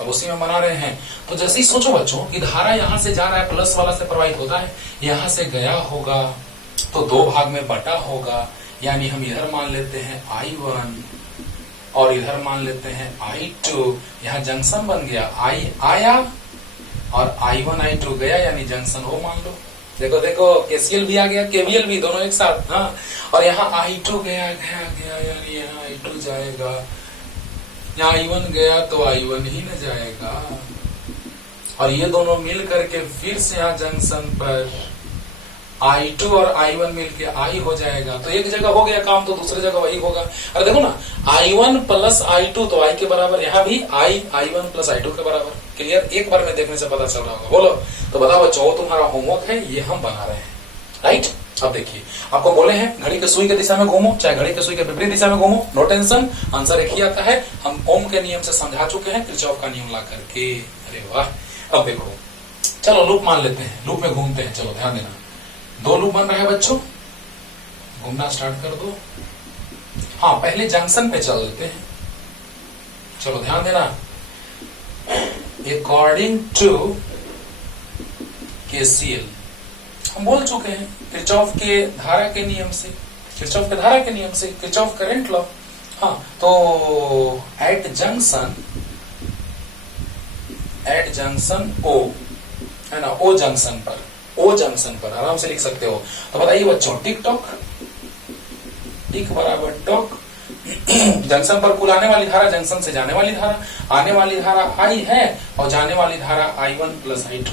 अब उसी में बना रहे हैं। तो जैसे ही सोचो बच्चों कि धारा यहाँ से जा रहा है, प्लस वाला से प्रवाहित होता है, यहाँ से गया होगा तो 2 भाग में बटा होगा, यानी हम इधर मान लेते हैं I1 और इधर मान लेते हैं I2। यहाँ जंक्शन बन गया, आई आया और I1 I2 गया, यानी जंक्शन वो मान लो। देखो देखो, KCL भी आ गया, KVL भी, दोनों एक साथ। हाँ, और यहाँ I2 गया, यानी यहाँ I2 जाएगा, यहाँ I1 गया तो I1 ही न जाएगा, और ये दोनों मिल करके फिर से यहाँ जंक्शन पर I2 और I1 मिलके I हो जाएगा। तो एक जगह हो गया काम तो दूसरी जगह वही होगा। अरे देखो ना, I1 प्लस I2 तो I के बराबर, यहाँ भी I1 प्लस I2 के बराबर। क्लियर? एक बार में देखने से पता चल रहा होगा। बोलो तो बताओ बच्चों, तुम्हारा होमवर्क है, ये हम बना रहे हैं, राइट। अब देखिए, आपको बोले हैं घड़ी के सुई के दिशा में घूमो, चाहे घड़ी के सुई के विपरीत दिशा में घूमो, नो टेंशन, आंसर एक ही आता है। हम ओम के नियम से समझा चुके हैं, किरचॉफ का नियम ला करके। अरे वाह। अब देखो, चलो लूप मान लेते हैं, लूप में घूमते हैं। चलो ध्यान देना, 2 लूप बन रहे हैं बच्चों, घूमना स्टार्ट कर दो। हाँ, पहले जंक्शन पे चल लेते हैं। चलो ध्यान देना, अकॉर्डिंग टू KCL हम बोल चुके हैं, किरचॉफ के धारा के नियम से, किरचॉफ के धारा के नियम से, किरचॉफ करंट लॉ। हाँ, तो एट जंक्शन O है ना, O जंक्शन पर आराम से लिख सकते हो। तो बताइए बच्चों, टिक टॉक, टिक बराबर टॉक, जंक्शन पर कुल आने वाली धारा, जंक्शन से जाने वाली धारा, आने वाली धारा I है और जाने वाली धारा I1 प्लस I2।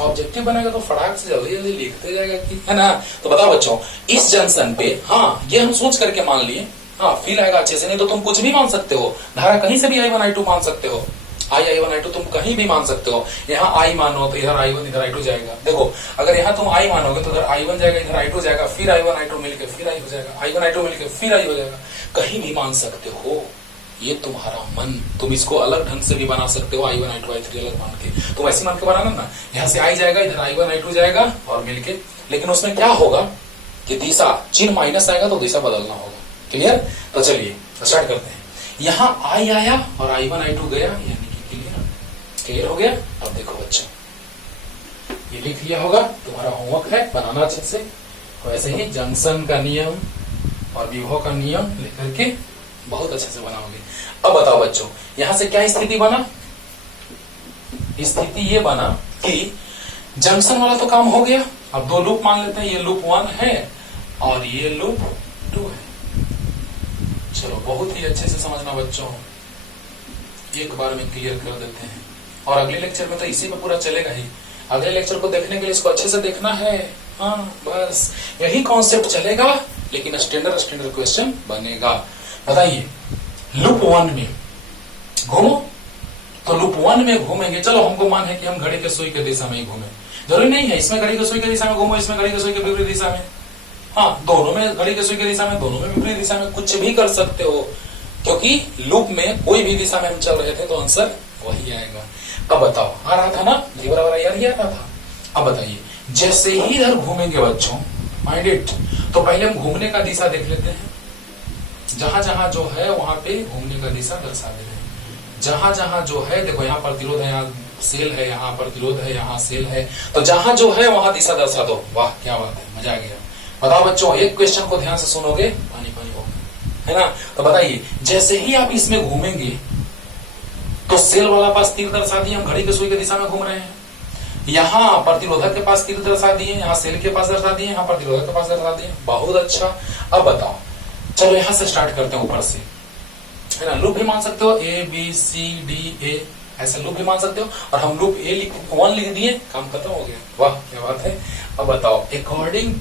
ऑब्जेक्टिव बनेगा तो फटाक से जल्दी जल्दी लिखते जाएगा कि, है ना। तो बताओ बच्चों, इस जंक्शन पे, हाँ ये हम सोच करके मान लिए, हाँ फील आएगा अच्छे से, नहीं तो तुम कुछ भी मान सकते हो, धारा कहीं से भी I1 I2 मान सकते हो, I1 I2 तुम कहीं भी मान सकते हो। यहाँ I मानो तो इधर I1 इधर I2 जाएगा। देखो, अगर यहाँ तुम I मानोगे तो इधर I1 जाएगा, इधर I2 जाएगा, फिर I1 I2 मिलके फिर I हो जाएगा, I1 I2 मिलके फिर I हो जाएगा। कहीं भी मान सकते हो, ये तुम्हारा मन, तुम इसको अलग ढंग से भी बना सकते हो, I1 I2 I3 अलग मान के। तो वैसे मान के बनाना ना, यहाँ से I जाएगा, इधर I1 I2 जाएगा और मिलके, लेकिन उसमें क्या होगा कि दिशा, चिन्ह माइनस आएगा तो दिशा बदलना होगा। क्लियर? तो चलिए स्टार्ट करते हैं। यहाँ I आया और I1 I2 गया, यानी कि क्लियर हो गया। अब देखो बच्चों, ये लिख लिया होगा, तुम्हारा होमवर्क है, बनाना अच्छे से। वैसे ही जंक्शन का नियम और विभव का नियम लेकर के बहुत अच्छे से बनाओगे। अब बताओ बच्चों, यहां से क्या स्थिति बना? स्थिति ये बना कि जंक्शन वाला तो काम हो गया। अब 2 लूप मान लेते हैं, ये लूप 1 है और ये लूप 2 है। चलो बहुत ही अच्छे से समझना बच्चों, एक बार में क्लियर कर देते हैं। और अगले लेक्चर में तो इसी में पूरा चलेगा ही। अगले लेक्चर को देखने के लिए इसको अच्छे से देखना है। हाँ, बस यही कॉन्सेप्ट चलेगा, लेकिन स्टैंडर्ड क्वेश्चन बनेगा। बताइए, लूप 1 में घूमो, तो लूप 1 में घूमेंगे। चलो हमको मान है कि हम घड़ी के सुई के दिशा में ही घूमे, जरूरी नहीं है इसमें घड़ी के सुई के दिशा में घूमो, इसमें घड़ी के सुई के विपरीत दिशा में। हाँ, दोनों में घड़ी के सुई के दिशा में, दोनों में विपरीत दिशा में, कुछ भी कर सकते हो, क्योंकि लूप में कोई भी दिशा में हम चल रहे थे तो आंसर वही आएगा। अब बताओ, आ रहा था ना, जी बराबर यार ये आ रहा था। अब बताइए, जैसे ही इधर घूमेंगे बच्चों, माइंड इट, तो पहले हम घूमने का दिशा देख लेते हैं। जहां जहां जो है वहां पे घूमने का दिशा दर्शा दे रहे हैं। जहां जहां जो है, देखो यहाँ प्रतिरोध है, यहाँ सेल है, यहाँ प्रतिरोध है, यहाँ सेल है, तो जहां जो है वहां दिशा दर्शा दो। वाह क्या बात है, मजा आ गया। बताओ बच्चों, एक क्वेश्चन को ध्यान से सुनोगे, पानी पानी होगा, है ना। तो बताइए, जैसे ही आप इसमें घूमेंगे तो सेल वाला पास तीर दर्शा दिए, हम घड़ी के सुई के दिशा में घूम रहे हैं। यहाँ प्रतिरोधक के पास तीर दर्शा दिए, यहाँ सेल के पास दर्शा दिए, यहाँ प्रतिरोधक के पास दर्शा दिए। बहुत अच्छा। अब बताओ, चलो यहां से स्टार्ट करते हैं ऊपर से, है ना। लूप भी मान सकते हो, ABCDA, ऐसे लूप भी मान सकते हो। और हम लूप 1 लिख दिए, काम खत्म हो गया। वाह क्या बात है। अब बताओ, अकॉर्डिंग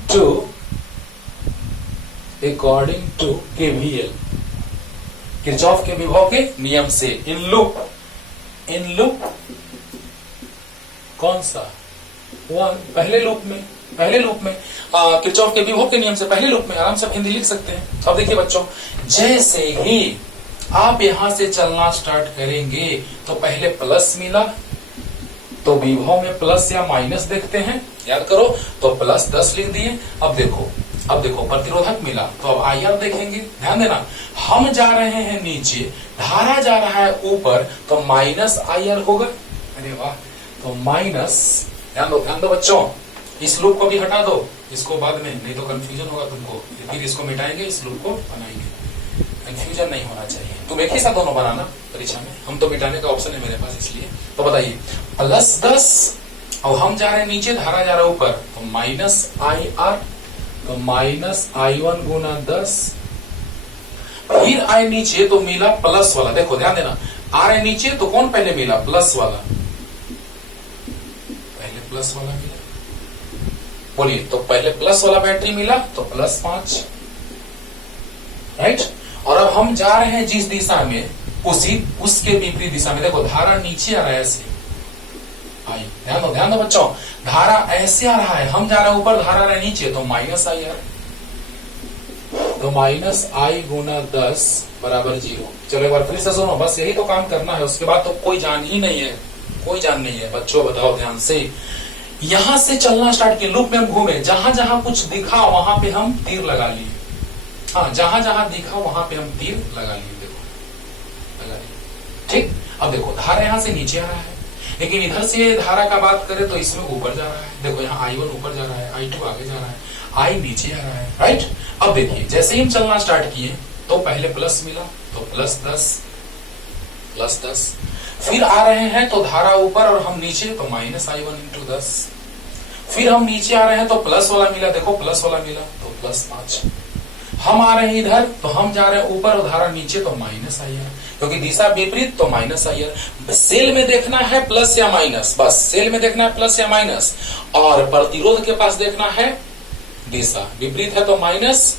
टू KVL, किरचॉफ के विभव के नियम से, इन लूप कौन सा 1, पहले लूप में किरचॉफ के विभव के नियम से पहले लूप में, आराम से हिंदी लिख सकते हैं। अब देखिए बच्चों, जैसे ही आप यहां से चलना स्टार्ट करेंगे तो पहले प्लस मिला, तो विभव में प्लस या माइनस देखते हैं, याद करो, तो प्लस 10 लिख दिए। अब देखो प्रतिरोधक मिला, तो अब IR देखेंगे। ध्यान देना, हम जा रहे हैं नीचे, धारा जा रहा है ऊपर, तो माइनस IR होगा। अरे वाह, तो माइनस, ध्यान दो बच्चों, इस लूप को भी हटा दो, इसको बाद में, नहीं तो कंफ्यूजन होगा तुमको। फिर इसको मिटाएंगे, इस लूप को बनाएंगे, कंफ्यूजन नहीं होना चाहिए। तुम एक ही साथ दोनों बनाना परीक्षा में, हम तो मिटाने का ऑप्शन है मेरे पास इसलिए। तो बताइए, प्लस 10, और हम जा रहे हैं नीचे, धारा जा रहा है ऊपर, तो माइनस IR, तो माइनस I1 गुना 10, फिर I नीचे तो मिला प्लस वाला। देखो ध्यान देना, आ रहे नीचे तो कौन पहले मिला? प्लस वाला, पहले प्लस वाला मिला। बोलिए, तो पहले प्लस वाला बैटरी मिला तो +5, राइट। और अब हम जा रहे हैं जिस दिशा में, उसके विपरीत दिशा में। देखो धारा नीचे आ रहा है ऐसे, आई ध्यान दो बच्चों, धारा ऐसे आ रहा है, हम जा रहे हैं ऊपर, धारा आ रहा है नीचे, तो -i, तो -i गुना 10 बराबर 0। चलो एक बार फिर से सुनो, बस यही तो काम करना है, उसके बाद तो कोई जान ही नहीं है, कोई जान नहीं है। बच्चों बताओ ध्यान से, यहां से चलना स्टार्ट किए, लूप में हम घूमे, जहां जहां कुछ दिखा वहां पे हम तीर लगा लिए। हाँ, जहां जहां दिखा वहां पे हम तीर लगा लिए, देखो लगा लिए, ठीक। अब देखो धारा यहां से नीचे आ रहा है, लेकिन इधर से धारा का बात करें तो इसमें ऊपर जा रहा है। देखो यहाँ I1 ऊपर जा रहा है, I2 आगे जा रहा है, I नीचे आ रहा है, राइट। अब देखिए जैसे ही हम चलना स्टार्ट किए तो पहले प्लस मिला तो +10, फिर आ रहे हैं तो धारा ऊपर और हम नीचे, तो -i1 × 10, फिर हम नीचे आ रहे हैं तो प्लस वाला मिला, देखो प्लस वाला मिला तो +5, हम आ रहे हैं इधर तो हम जा रहे हैं ऊपर और धारा नीचे, तो -ir, क्योंकि दिशा विपरीत तो -ir। सेल में देखना है प्लस या माइनस, बस सेल में देखना है प्लस या माइनस, और प्रतिरोध के पास देखना है दिशा, विपरीत है तो माइनस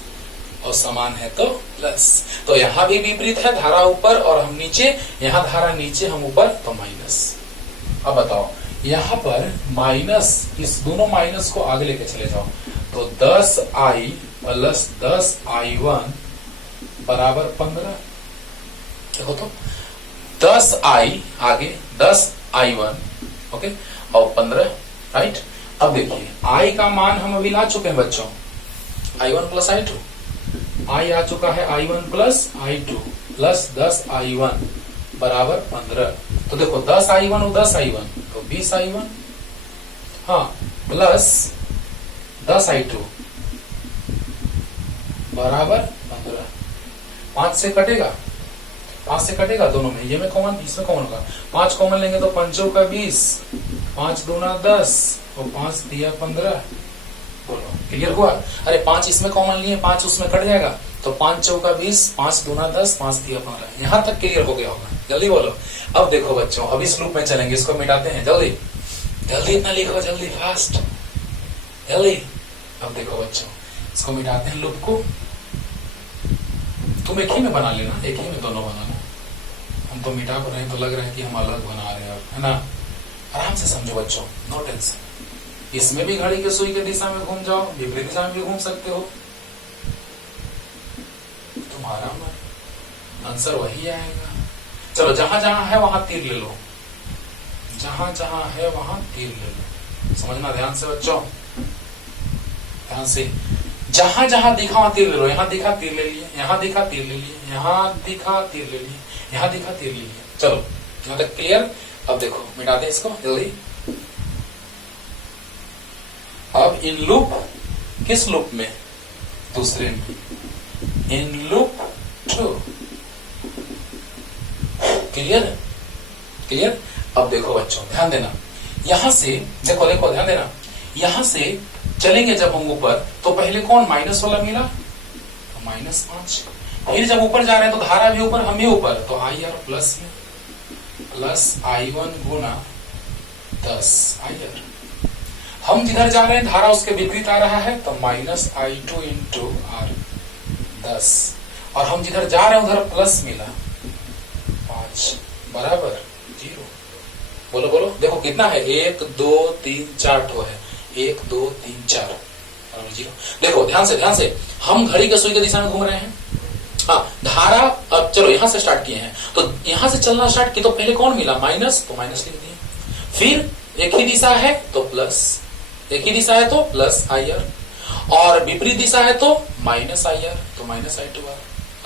और समान है तो प्लस। तो यहां भी विपरीत है, धारा ऊपर और हम नीचे, यहां धारा नीचे हम ऊपर, तो माइनस। अब बताओ यहां पर माइनस, इस दोनों माइनस को आगे लेके चले जाओ, तो 10i + 10i1 बराबर 15। देखो तो 10i आगे 10i1, ओके, और 15, राइट। अब देखिए i का मान हम अभी ला चुके हैं बच्चों, i1 + i2, i आ चुका है i1 + i2 + 10i1 बराबर 15। तो देखो 10i1 और 10i1 तो 20i1, हाँ, प्लस 10i2 बराबर 15। 5 से कटेगा, 5 से कटेगा दोनों में, ये में कॉमन, इसमें कॉमन होगा, 5 कॉमन लेंगे तो 5 का 20, 5 दूना 10 और 5 दिया 15। बोलो क्लियर हुआ? अरे 5 इसमें कॉमन लिए, 5 उसमें कट जाएगा, तो 5 चौका 20, 5 दूना 10, 5 दिया 15। यहां तक क्लियर हो गया होगा, जल्दी बोलो। अब देखो बच्चों, अब इस लूप में चलेंगे, इसको मिटाते हैं, जल्दी जल्दी, इतना लिखो जल्दी, फास्ट, जल्दी। अब देखो बच्चों, इसको मिटाते हैं लूप को, तुम एक ही में बना लेना, एक ही में दोनों बनाना, हम तो मिटा रहे हैं तो लग रहा है कि हम अलग बना रहे हैं, है ना। आराम से समझो बच्चों, नो टेंशन। इसमें भी घड़ी के सुई के दिशा में घूम जाओ, विपरीत दिशा में भी घूम सकते हो, तुम्हारा मन, आंसर वही आएगा। चलो जहां जहां है वहां तीर ले लो, जहां जहां है वहां तीर ले लो, समझना ध्यान से बच्चों, ध्यान से। जहां जहां दिखा वहां तीर ले लो, यहां दिखा तीर ले लिए, यहां दिखा तीर ले लिए, यहां दिखा तीर ले लिए, यहां दिखा तीर ले लिए। चलो यहां तक क्लियर। अब देखो मिटाते हैं इसको जल्दी। अब इन लूप, किस लूप में? दूसरे में, इन लूप 2। क्लियर? क्लियर? अब देखो बच्चों ध्यान देना, यहां से देखो देखो ध्यान देना, यहां से चलेंगे जब हम ऊपर तो पहले कौन माइनस वाला मिला, तो -5। फिर जब ऊपर जा रहे हैं तो धारा भी ऊपर, हम भी ऊपर, तो IR प्लस में प्लस I1 गुना 10IR। हम जिधर जा रहे हैं धारा उसके विपरीत आ रहा है, तो -I2 × R 10, और हम जिधर जा रहे हैं उधर प्लस मिला 5 बराबर 0। बोलो बोलो, देखो कितना है, 1 2 3 4 ठो है, 1 2 3 4 बराबर 0। देखो ध्यान से, हम घड़ी के सुई की दिशा में घूम रहे हैं। हाँ, धारा, अब चलो यहां से स्टार्ट किए हैं, तो यहां से चलना स्टार्ट किए तो पहले कौन मिला, माइनस, तो माइनस लिख दिए। फिर एक ही दिशा है तो प्लस, एक ही दिशा है तो प्लस IR, और विपरीत दिशा है तो -IR, तो -I2R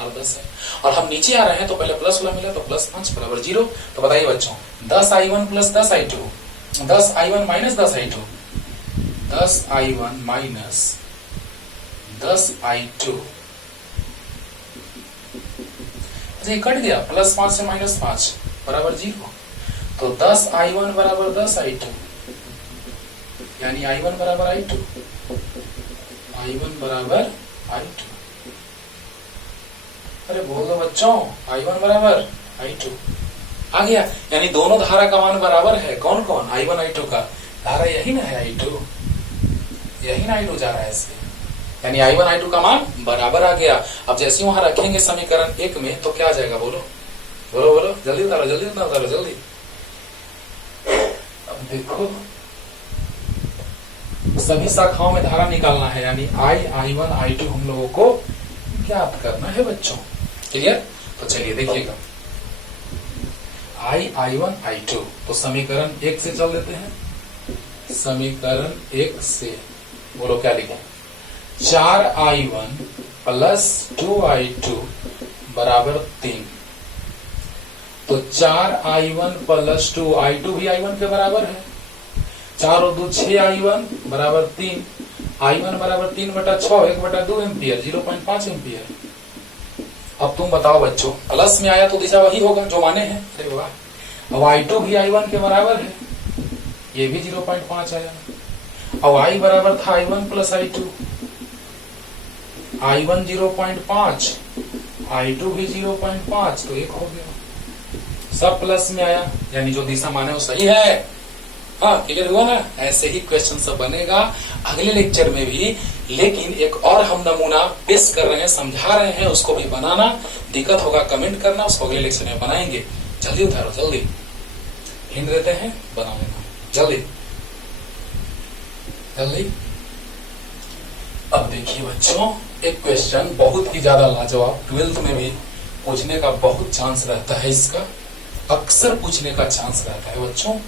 और 10 है। और हम नीचे आ रहे हैं तो पहले प्लस वाला मिला तो +5 बराबर 0। तो बताइए बच्चों, 10I1 + 10I2, 10I1 - 10I2, 10I1 - 10I2, ये कट गया, +5 से -5 बराबर 0। तो 10I1 बराबर 10I2, यानी I1 बराबर I2, I1 बराबर I2। अरे बोल दो बच्चों, I1 बराबर I2 आ गया, यानी दोनों धारा का मान बराबर है। कौन कौन? I1 I2 का। धारा यही ना है I2, यही ना I2 जा रहा है इसमें, यानी I1 I2 का मान बराबर आ गया। अब जैसे ही वहां रखेंगे समीकरण 1 में तो क्या आ जाएगा, बोलो बोलो बोलो, जल्दी उतारो जल्दी उतारो जल्दी। अब देखो सभी शाखाओं में धारा निकालना है, यानी I1 I2 हम लोगों को ज्ञात करना है बच्चों, क्लियर। तो चलिए देखिएगा I1 I2, तो समीकरण 1 से चल देते हैं। समीकरण 1 से बोलो क्या लिखें, 4I1 प्लस 2I2 बराबर 3। तो 4I1 प्लस 2I2 भी I1 के बराबर है। 4 और 2 6I1 बराबर 3। I1 बराबर 3/6 1/2 एम्पियर 0.5 एम्पियर। अब तुम बताओ बच्चों, प्लस में आया तो दिशा वही होगा जो माने हैं। अरे वाह, अब I2 भी I1 के बराबर है, ये भी 0.5 आया। अब I बराबर था I1 plus I2, I1 0.5, I2 भी 0.5, तो 1 हो गया। सब प्लस में आया, यानी जो दिशा माने वो सही है। हाँ, क्लियर हुआ ना। ऐसे ही क्वेश्चन सब बनेगा अगले लेक्चर में भी, लेकिन एक और हम नमूना पेश कर रहे हैं, समझा रहे हैं, उसको भी बनाना। दिक्कत होगा कमेंट करना, उसको अगले लेक्चर में बनाएंगे। जल्दी उतारो जल्दी, हिंट देते हैं, बना लेना जल्दी जल्दी। अब देखिए बच्चों, एक क्वेश्चन बहुत ही ज्यादा लाजवाब, 12th में भी पूछने का बहुत चांस रहता है, इसका अक्सर पूछने का चांस रहता है बच्चों।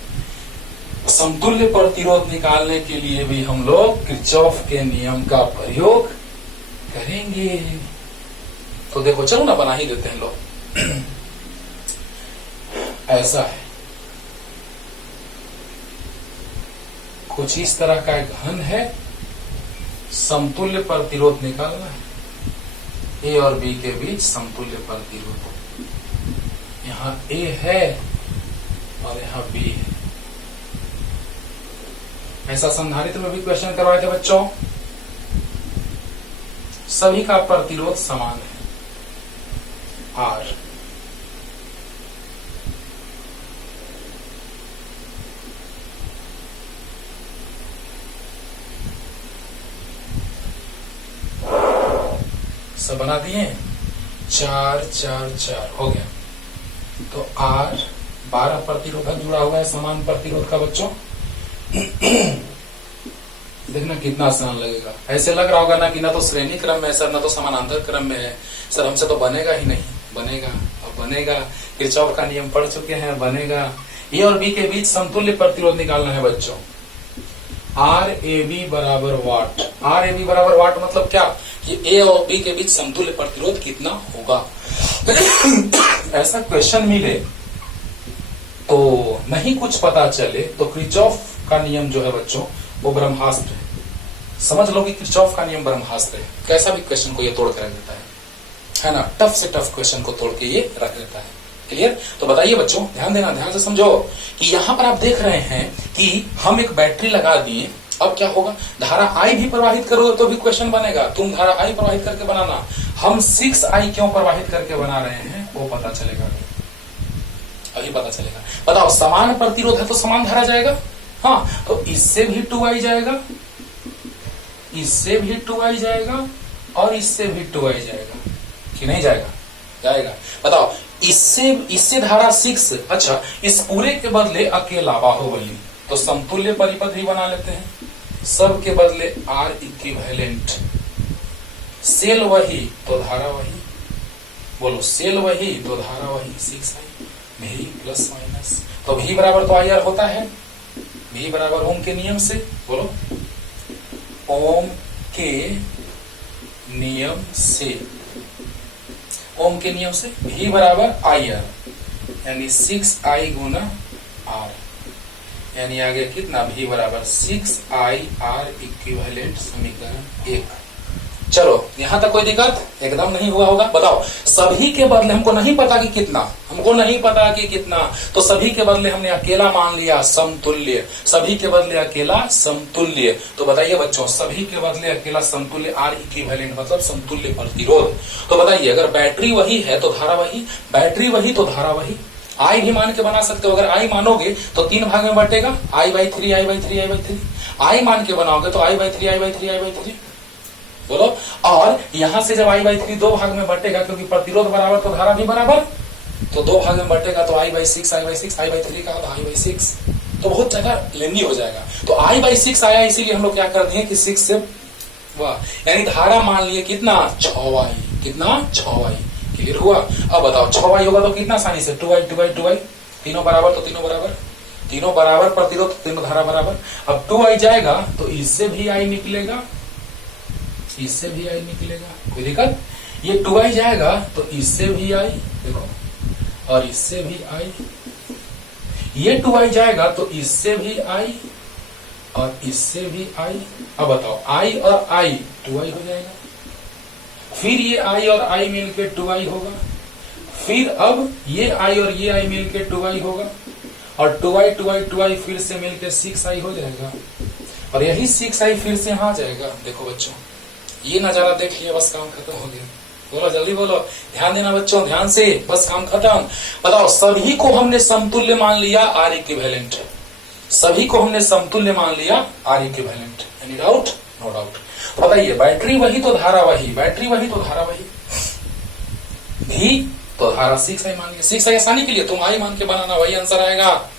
समतुल्य प्रतिरोध निकालने के लिए भी हम लोग किरचॉफ के नियम का प्रयोग करेंगे। तो देखो चलो ना, बना ही देते हैं लोग। ऐसा है, कुछ इस तरह का एक घन है, समतुल्य प्रतिरोध निकालना है। ए और बी के बीच समतुल्य प्रतिरोध, यहाँ ए है और यहाँ बी है। ऐसा संधारित्र में भी क्वेश्चन करवाए थे बच्चों। सभी का प्रतिरोध समान है R। सब बना दिए, 4 4 4 हो गया। तो R 12 प्रतिरोधक जुड़ा हुआ है समान प्रतिरोध का बच्चों। देखना कितना आसान लगेगा। ऐसे लग रहा होगा ना कि ना तो श्रेणी क्रम में है सर, ना तो समानांतर क्रम में है सर, हमसे तो बनेगा ही नहीं। बनेगा, अब बनेगा। किरचॉफ का नियम पढ़ चुके हैं, बनेगा। ए और बी के बीच समतुल्य प्रतिरोध निकालना है बच्चों। आर ए बी बराबर वाट। आर ए बी बराबर वाट मतलब क्या, कि ए और बी के बीच समतुल्य प्रतिरोध कितना होगा। ऐसा क्वेश्चन मिले तो नहीं कुछ पता चले तो किरचॉफ का नियम जो है बच्चों वो ब्रह्मास्त्र है। समझ लो कि किरचॉफ का नियम ब्रह्मास्त्र है। कैसा भी क्वेश्चन को ये तोड़ के रख देता है ना, टफ से टफ क्वेश्चन को तोड़ के ये रख देता है। क्लियर। तो बताइए बच्चों, ध्यान देना, ध्यान से समझो कि यहाँ पर आप देख रहे हैं कि हम एक बैटरी लगा दिए। अब क्या होगा, धारा I भी प्रवाहित करोगे तो भी क्वेश्चन बनेगा। तुम धारा I प्रवाहित करके बनाना, हम 6I क्यों प्रवाहित करके बना रहे हैं वो पता चलेगा, अभी पता चलेगा। बताओ, समान प्रतिरोध है तो समान धारा जाएगा। हाँ, तो इससे भी 2I जाएगा, इससे भी 2I जाएगा और इससे भी 2I जाएगा कि नहीं जाएगा? जाएगा। बताओ, इससे धारा 6, अच्छा इस पूरे के बदले अकेला बाहुबली, तो समतुल्य परिपथ भी बना लेते हैं। सब के बदले R इक्विवेलेंट, सेल वही तो धारा वही, बोलो सेल वही तो धारा वही, 6I भी प्लस माइनस, तो भी बराबर तो IR होता है। भी बराबर ओम के नियम से, बोलो ओम के नियम से, ओम के नियम से भी बराबर IR, यानी 6I गुना R, यानी आगे कितना, भी बराबर 6IR इक्विवेलेंट समीकरण 1। चलो यहां तक कोई दिक्कत एकदम नहीं हुआ होगा। बताओ, सभी के बदले हमको नहीं पता कि कितना, हमको नहीं पता कि कितना, तो सभी के बदले हमने अकेला मान लिया समतुल्य, सभी के बदले अकेला समतुल्य। तो बताइए बच्चों, सभी के बदले अकेला समतुल्य R इक्विवेलेंट मतलब समतुल्य प्रतिरोध। तो बताइए, अगर बैटरी वही है तो धारा वही, बैटरी वही तो धारा वही। I भी मान के बना सकते हो। अगर I मानोगे तो 3 भाग में बटेगा, I/3 I/3 I/3। आई मान के बनाओगे तो I by three I by three I by three बोलो। और यहां से जब आई बाई थ्री दो भाग में बटेगा, क्योंकि प्रतिरोध बराबर तो धारा भी बराबर, तो दो भाग में बटेगा तो I by six I by three का तो आई बाई सिक्स, तो बहुत ज्यादा लेंदी हो जाएगा। तो आई बाई सिक्स आया, इसीलिए हम लोग क्या कर दिए कि सिक्स से वाह, यानी धारा मान लिए कितना 6y, कितना 6y। क्लियर हुआ? अब बताओ 6y होगा तो कितना आसानी से 2y 2y 2y, तीनों बराबर तो तीनों बराबर, तीनों बराबर प्रतिरोध तो तीनों धारा बराबर। अब 2y जाएगा तो इससे भी i निकलेगा, इससे भी i निकलेगा, कोई दिक्कत? ये 2y जाएगा तो इससे भी i, देखो, और इससे भी i, ये 2y जाएगा तो इससे भी i और इससे भी i। अब बताओ i और i 2y हो जाएगा, फिर ये i और i मिलके 2y होगा, फिर अब ये i और ये i मिलके 2y होगा, और 2y 2y 2y फिर से मिलके 6i हो जाएगा, और यही 6i फिर से यहाँ आ जाएगा। देखो बच्चों, ये नजारा देख लिया, बस काम खत्म हो गया। बोलो जल्दी बोलो, ध्यान देना बच्चों, ध्यान से, बस काम खत्म। बताओ सभी को हमने समतुल्य मान लिया, आर इक्विवेलेंट, सभी को हमने समतुल्य मान लिया, R equivalent. Any doubt? No doubt. बताइए, बैटरी वही तो धारा वही, बैटरी वही तो धारा वही, भी तो धारा 6i मान लिया। 6i आसानी के लिए तुम आई मान के बनाना, वही आंसर आएगा।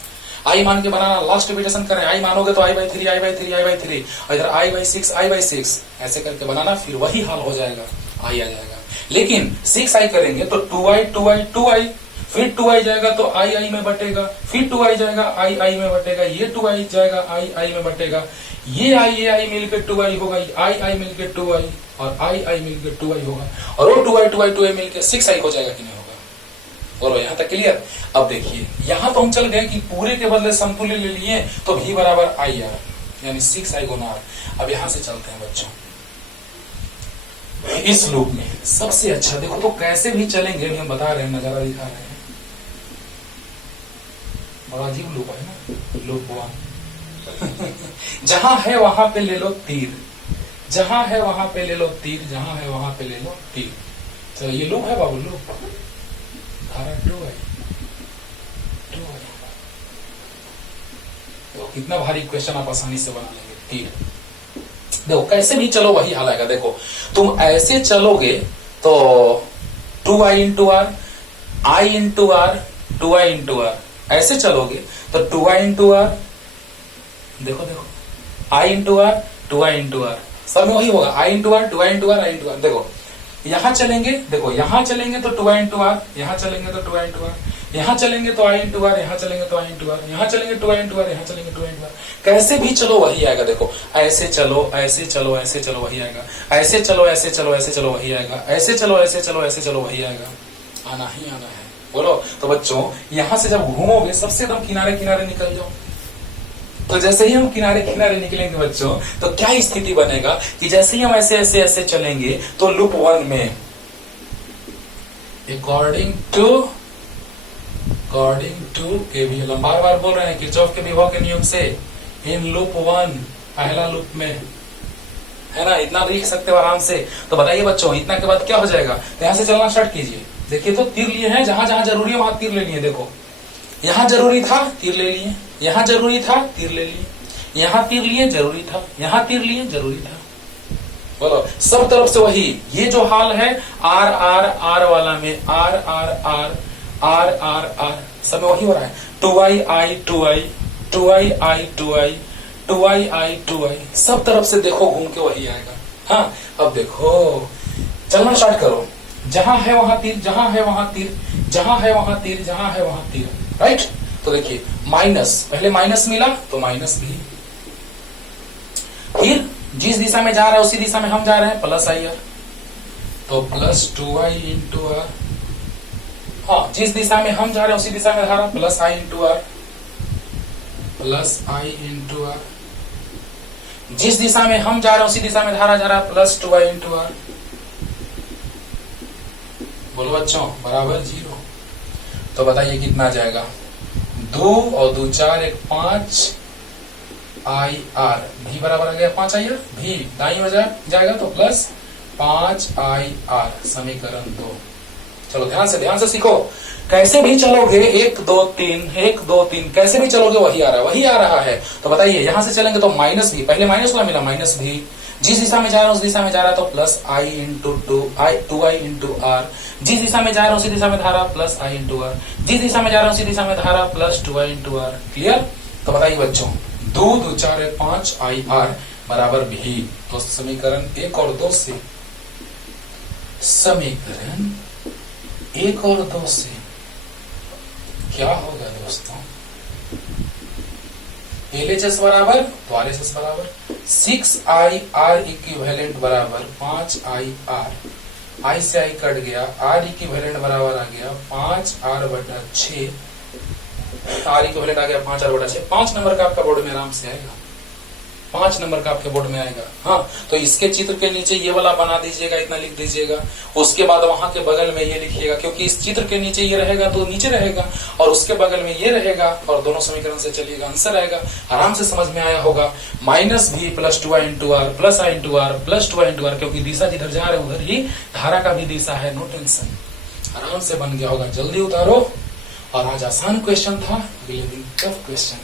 आई मान के बनाना, लास्ट रिपीटेशन करें, आई मानोगे तो I by three I by three I by three, और इधर आई बाई सिक्स ऐसे करके बनाना, फिर वही हाल हो जाएगा, आई आ जाएगा। लेकिन 6i करेंगे तो 2i 2i 2i, फिर 2i जाएगा तो i में बटेगा, फिर 2i जाएगा i में बटेगा, ये 2i जाएगा i में बटेगा, ये i मिलकर 2i होगा, i मिलकर 2i, और i मिलकर 2i होगा, और वो 2i मिलकर 6i हो जाएगा कि नहीं होगा? बोलो, यहां तक क्लियर? अब देखिए, यहां तो हम चल गए कि पूरे के बदले समतुल्य ले लिए, तो v बराबर i आर, यानी 6i गुना r। अब यहां से चलते हैं बच्चों, इस लूप में सबसे अच्छा देखो तो कैसे भी चलेंगे, हम बता रहे हैं, नजारा दिखा रहे हैं, बड़ा अजीब लूप है ना, लूप वन। जहां है वहां पे ले लो तीर, जहां है वहां पे ले लो तीर, जहां है वहां पे ले लो तीर। चलो ये लूप है बाबू, लूप धारा 2i। तो कितना भारी क्वेश्चन आप आसानी से बना लेंगे, तीर। देखो कैसे भी चलो वही हाल आएगा। देखो तुम ऐसे चलोगे तो 2i into R, i into R, 2i into R, ऐसे चलोगे तो 2i इंटू आर, देखो देखो, i into R 2i into R, सब में वही होगा, i into R 2i into R, i into R. देखो यहां चलेंगे, देखो यहां चलेंगे तो 2i इंटू आर, यहां चलेंगे तो 2i इंटू आर, यहां चलेंगे तो i इंटू आर, यहां चलेंगे तो i इंटू आर, यहां चलेंगे 2i इंटू आर, यहां चलेंगे 2i इंटू आर। कैसे भी चलो वही आएगा। देखो ऐसे चलो, ऐसे चलो, ऐसे चलो वही आएगा, ऐसे चलो, ऐसे चलो, ऐसे चलो वही आएगा, ऐसे चलो, ऐसे चलो, ऐसे चलो वही आएगा, आना ही आना है। बोलो तो बच्चों, यहां से जब घूमोगे सबसे एकदम किनारे किनारे निकल जाओ। तो जैसे ही हम किनारे किनारे निकलेंगे बच्चों, तो क्या स्थिति बनेगा कि जैसे ही हम ऐसे ऐसे ऐसे चलेंगे तो लूप वन में अकॉर्डिंग टू केवीएल, हम बार बार बोल रहे हैं किरचॉफ के विभव के नियम से, इन लूप वन, पहला लूप में, है ना, इतना लिख सकते हो आराम से। तो बताइए बच्चों, इतना के बाद क्या हो जाएगा? तो यहां से चलना स्टार्ट कीजिए। देखिए तो तीर लिए हैं, जहां जहां जरूरी है वहां तीर ले लिए। देखो यहां जरूरी था, तीर ले लिए, यहां जरूरी था, तीर ले लिए, यहां तीर लिए, जरूरी था, यहां तीर लिए, जरूरी था। बोलो सब तरफ से वही, ये जो हाल है आर आर आर वाला में, R R R R R R, सब में वही हो रहा है। 2i i 2i, 2i i 2i, 2i i 2i, सब तरफ से देखो घूम के वही आएगा। हाँ अब देखो चलना स्टार्ट करो, जहां है वहां तीर, जहां है वहां तीर, जहां है वहां तीर, जहां है वहां तीर, राइट। तो देखिए माइनस, पहले माइनस मिला तो माइनस भी, फिर जिस दिशा में जा रहा है उसी दिशा में हम जा रहे हैं, प्लस आई आर, तो प्लस 2i इंटू आर। हाँ जिस दिशा में हम जा रहे हैं उसी दिशा में धारा, plus I into R, plus I into R. जिस दिशा में हम जा रहे हैं उसी दिशा में धारा जा रहा है, प्लस 2i इंटू आर। बोलो बच्चों बराबर 0। तो बताइए कितना जाएगा? 2 और 2 4 1 5 आई आर, भी बराबर आ गया 5 आई आर, भी दाई में जाएगा तो प्लस 5 आई आर, समीकरण 2। चलो ध्यान से सीखो। कैसे भी चलोगे 1 2 3 1 2 3 कैसे भी चलोगे वही आ रहा है। तो बताइए यहां से चलेंगे तो माइनस भी, पहले माइनस वाला मिला, माइनस भी, जिस दिशा में जा रहा है उस दिशा में जा रहा है तो plus I into 2i into R, जिस दिशा में जा रहा है उसी दिशा में धारा प्लस आई इंटू आर, जिस दिशा में जा रहा है उसी दिशा में धारा plus 2i into are. Clear? तो बताइए बच्चों 2 2 4 5 आई आर बराबर भी। तो समीकरण 1 और 2 से, समीकरण 1 और 2 से क्या होगा दोस्तों? LHS बराबर तो RHS बराबर 6i r इक्विवेलेंट बराबर 5i r, i से i कट गया, r इक्विवेलेंट बराबर आ गया 5r बटा 6, r इक्विवेलेंट आ गया 5r बटा 6। 5 नंबर का आपका बोर्ड में आराम से आएगा, 5 नंबर का आपके बोर्ड में आएगा। हाँ, तो इसके चित्र के नीचे ये वाला बना दीजिएगा, इतना लिख दीजिएगा, उसके बाद वहां के बगल में ये लिखिएगा, क्योंकि इस चित्र के नीचे ये रहेगा तो नीचे रहेगा और उसके बगल में ये रहेगा, और दोनों समीकरण से चलिएगा, आंसर आएगा। आराम से समझ में आया होगा। माइनस भी plus 2i into R plus I into R plus 2i into R, क्योंकि दिशा जिधर जा रहे उधर ही धारा का भी दिशा है, नो टेंशन। आराम से बन गया होगा, जल्दी उतारो। और आज आसान क्वेश्चन था, अगले दिन टफ क्वेश्चन।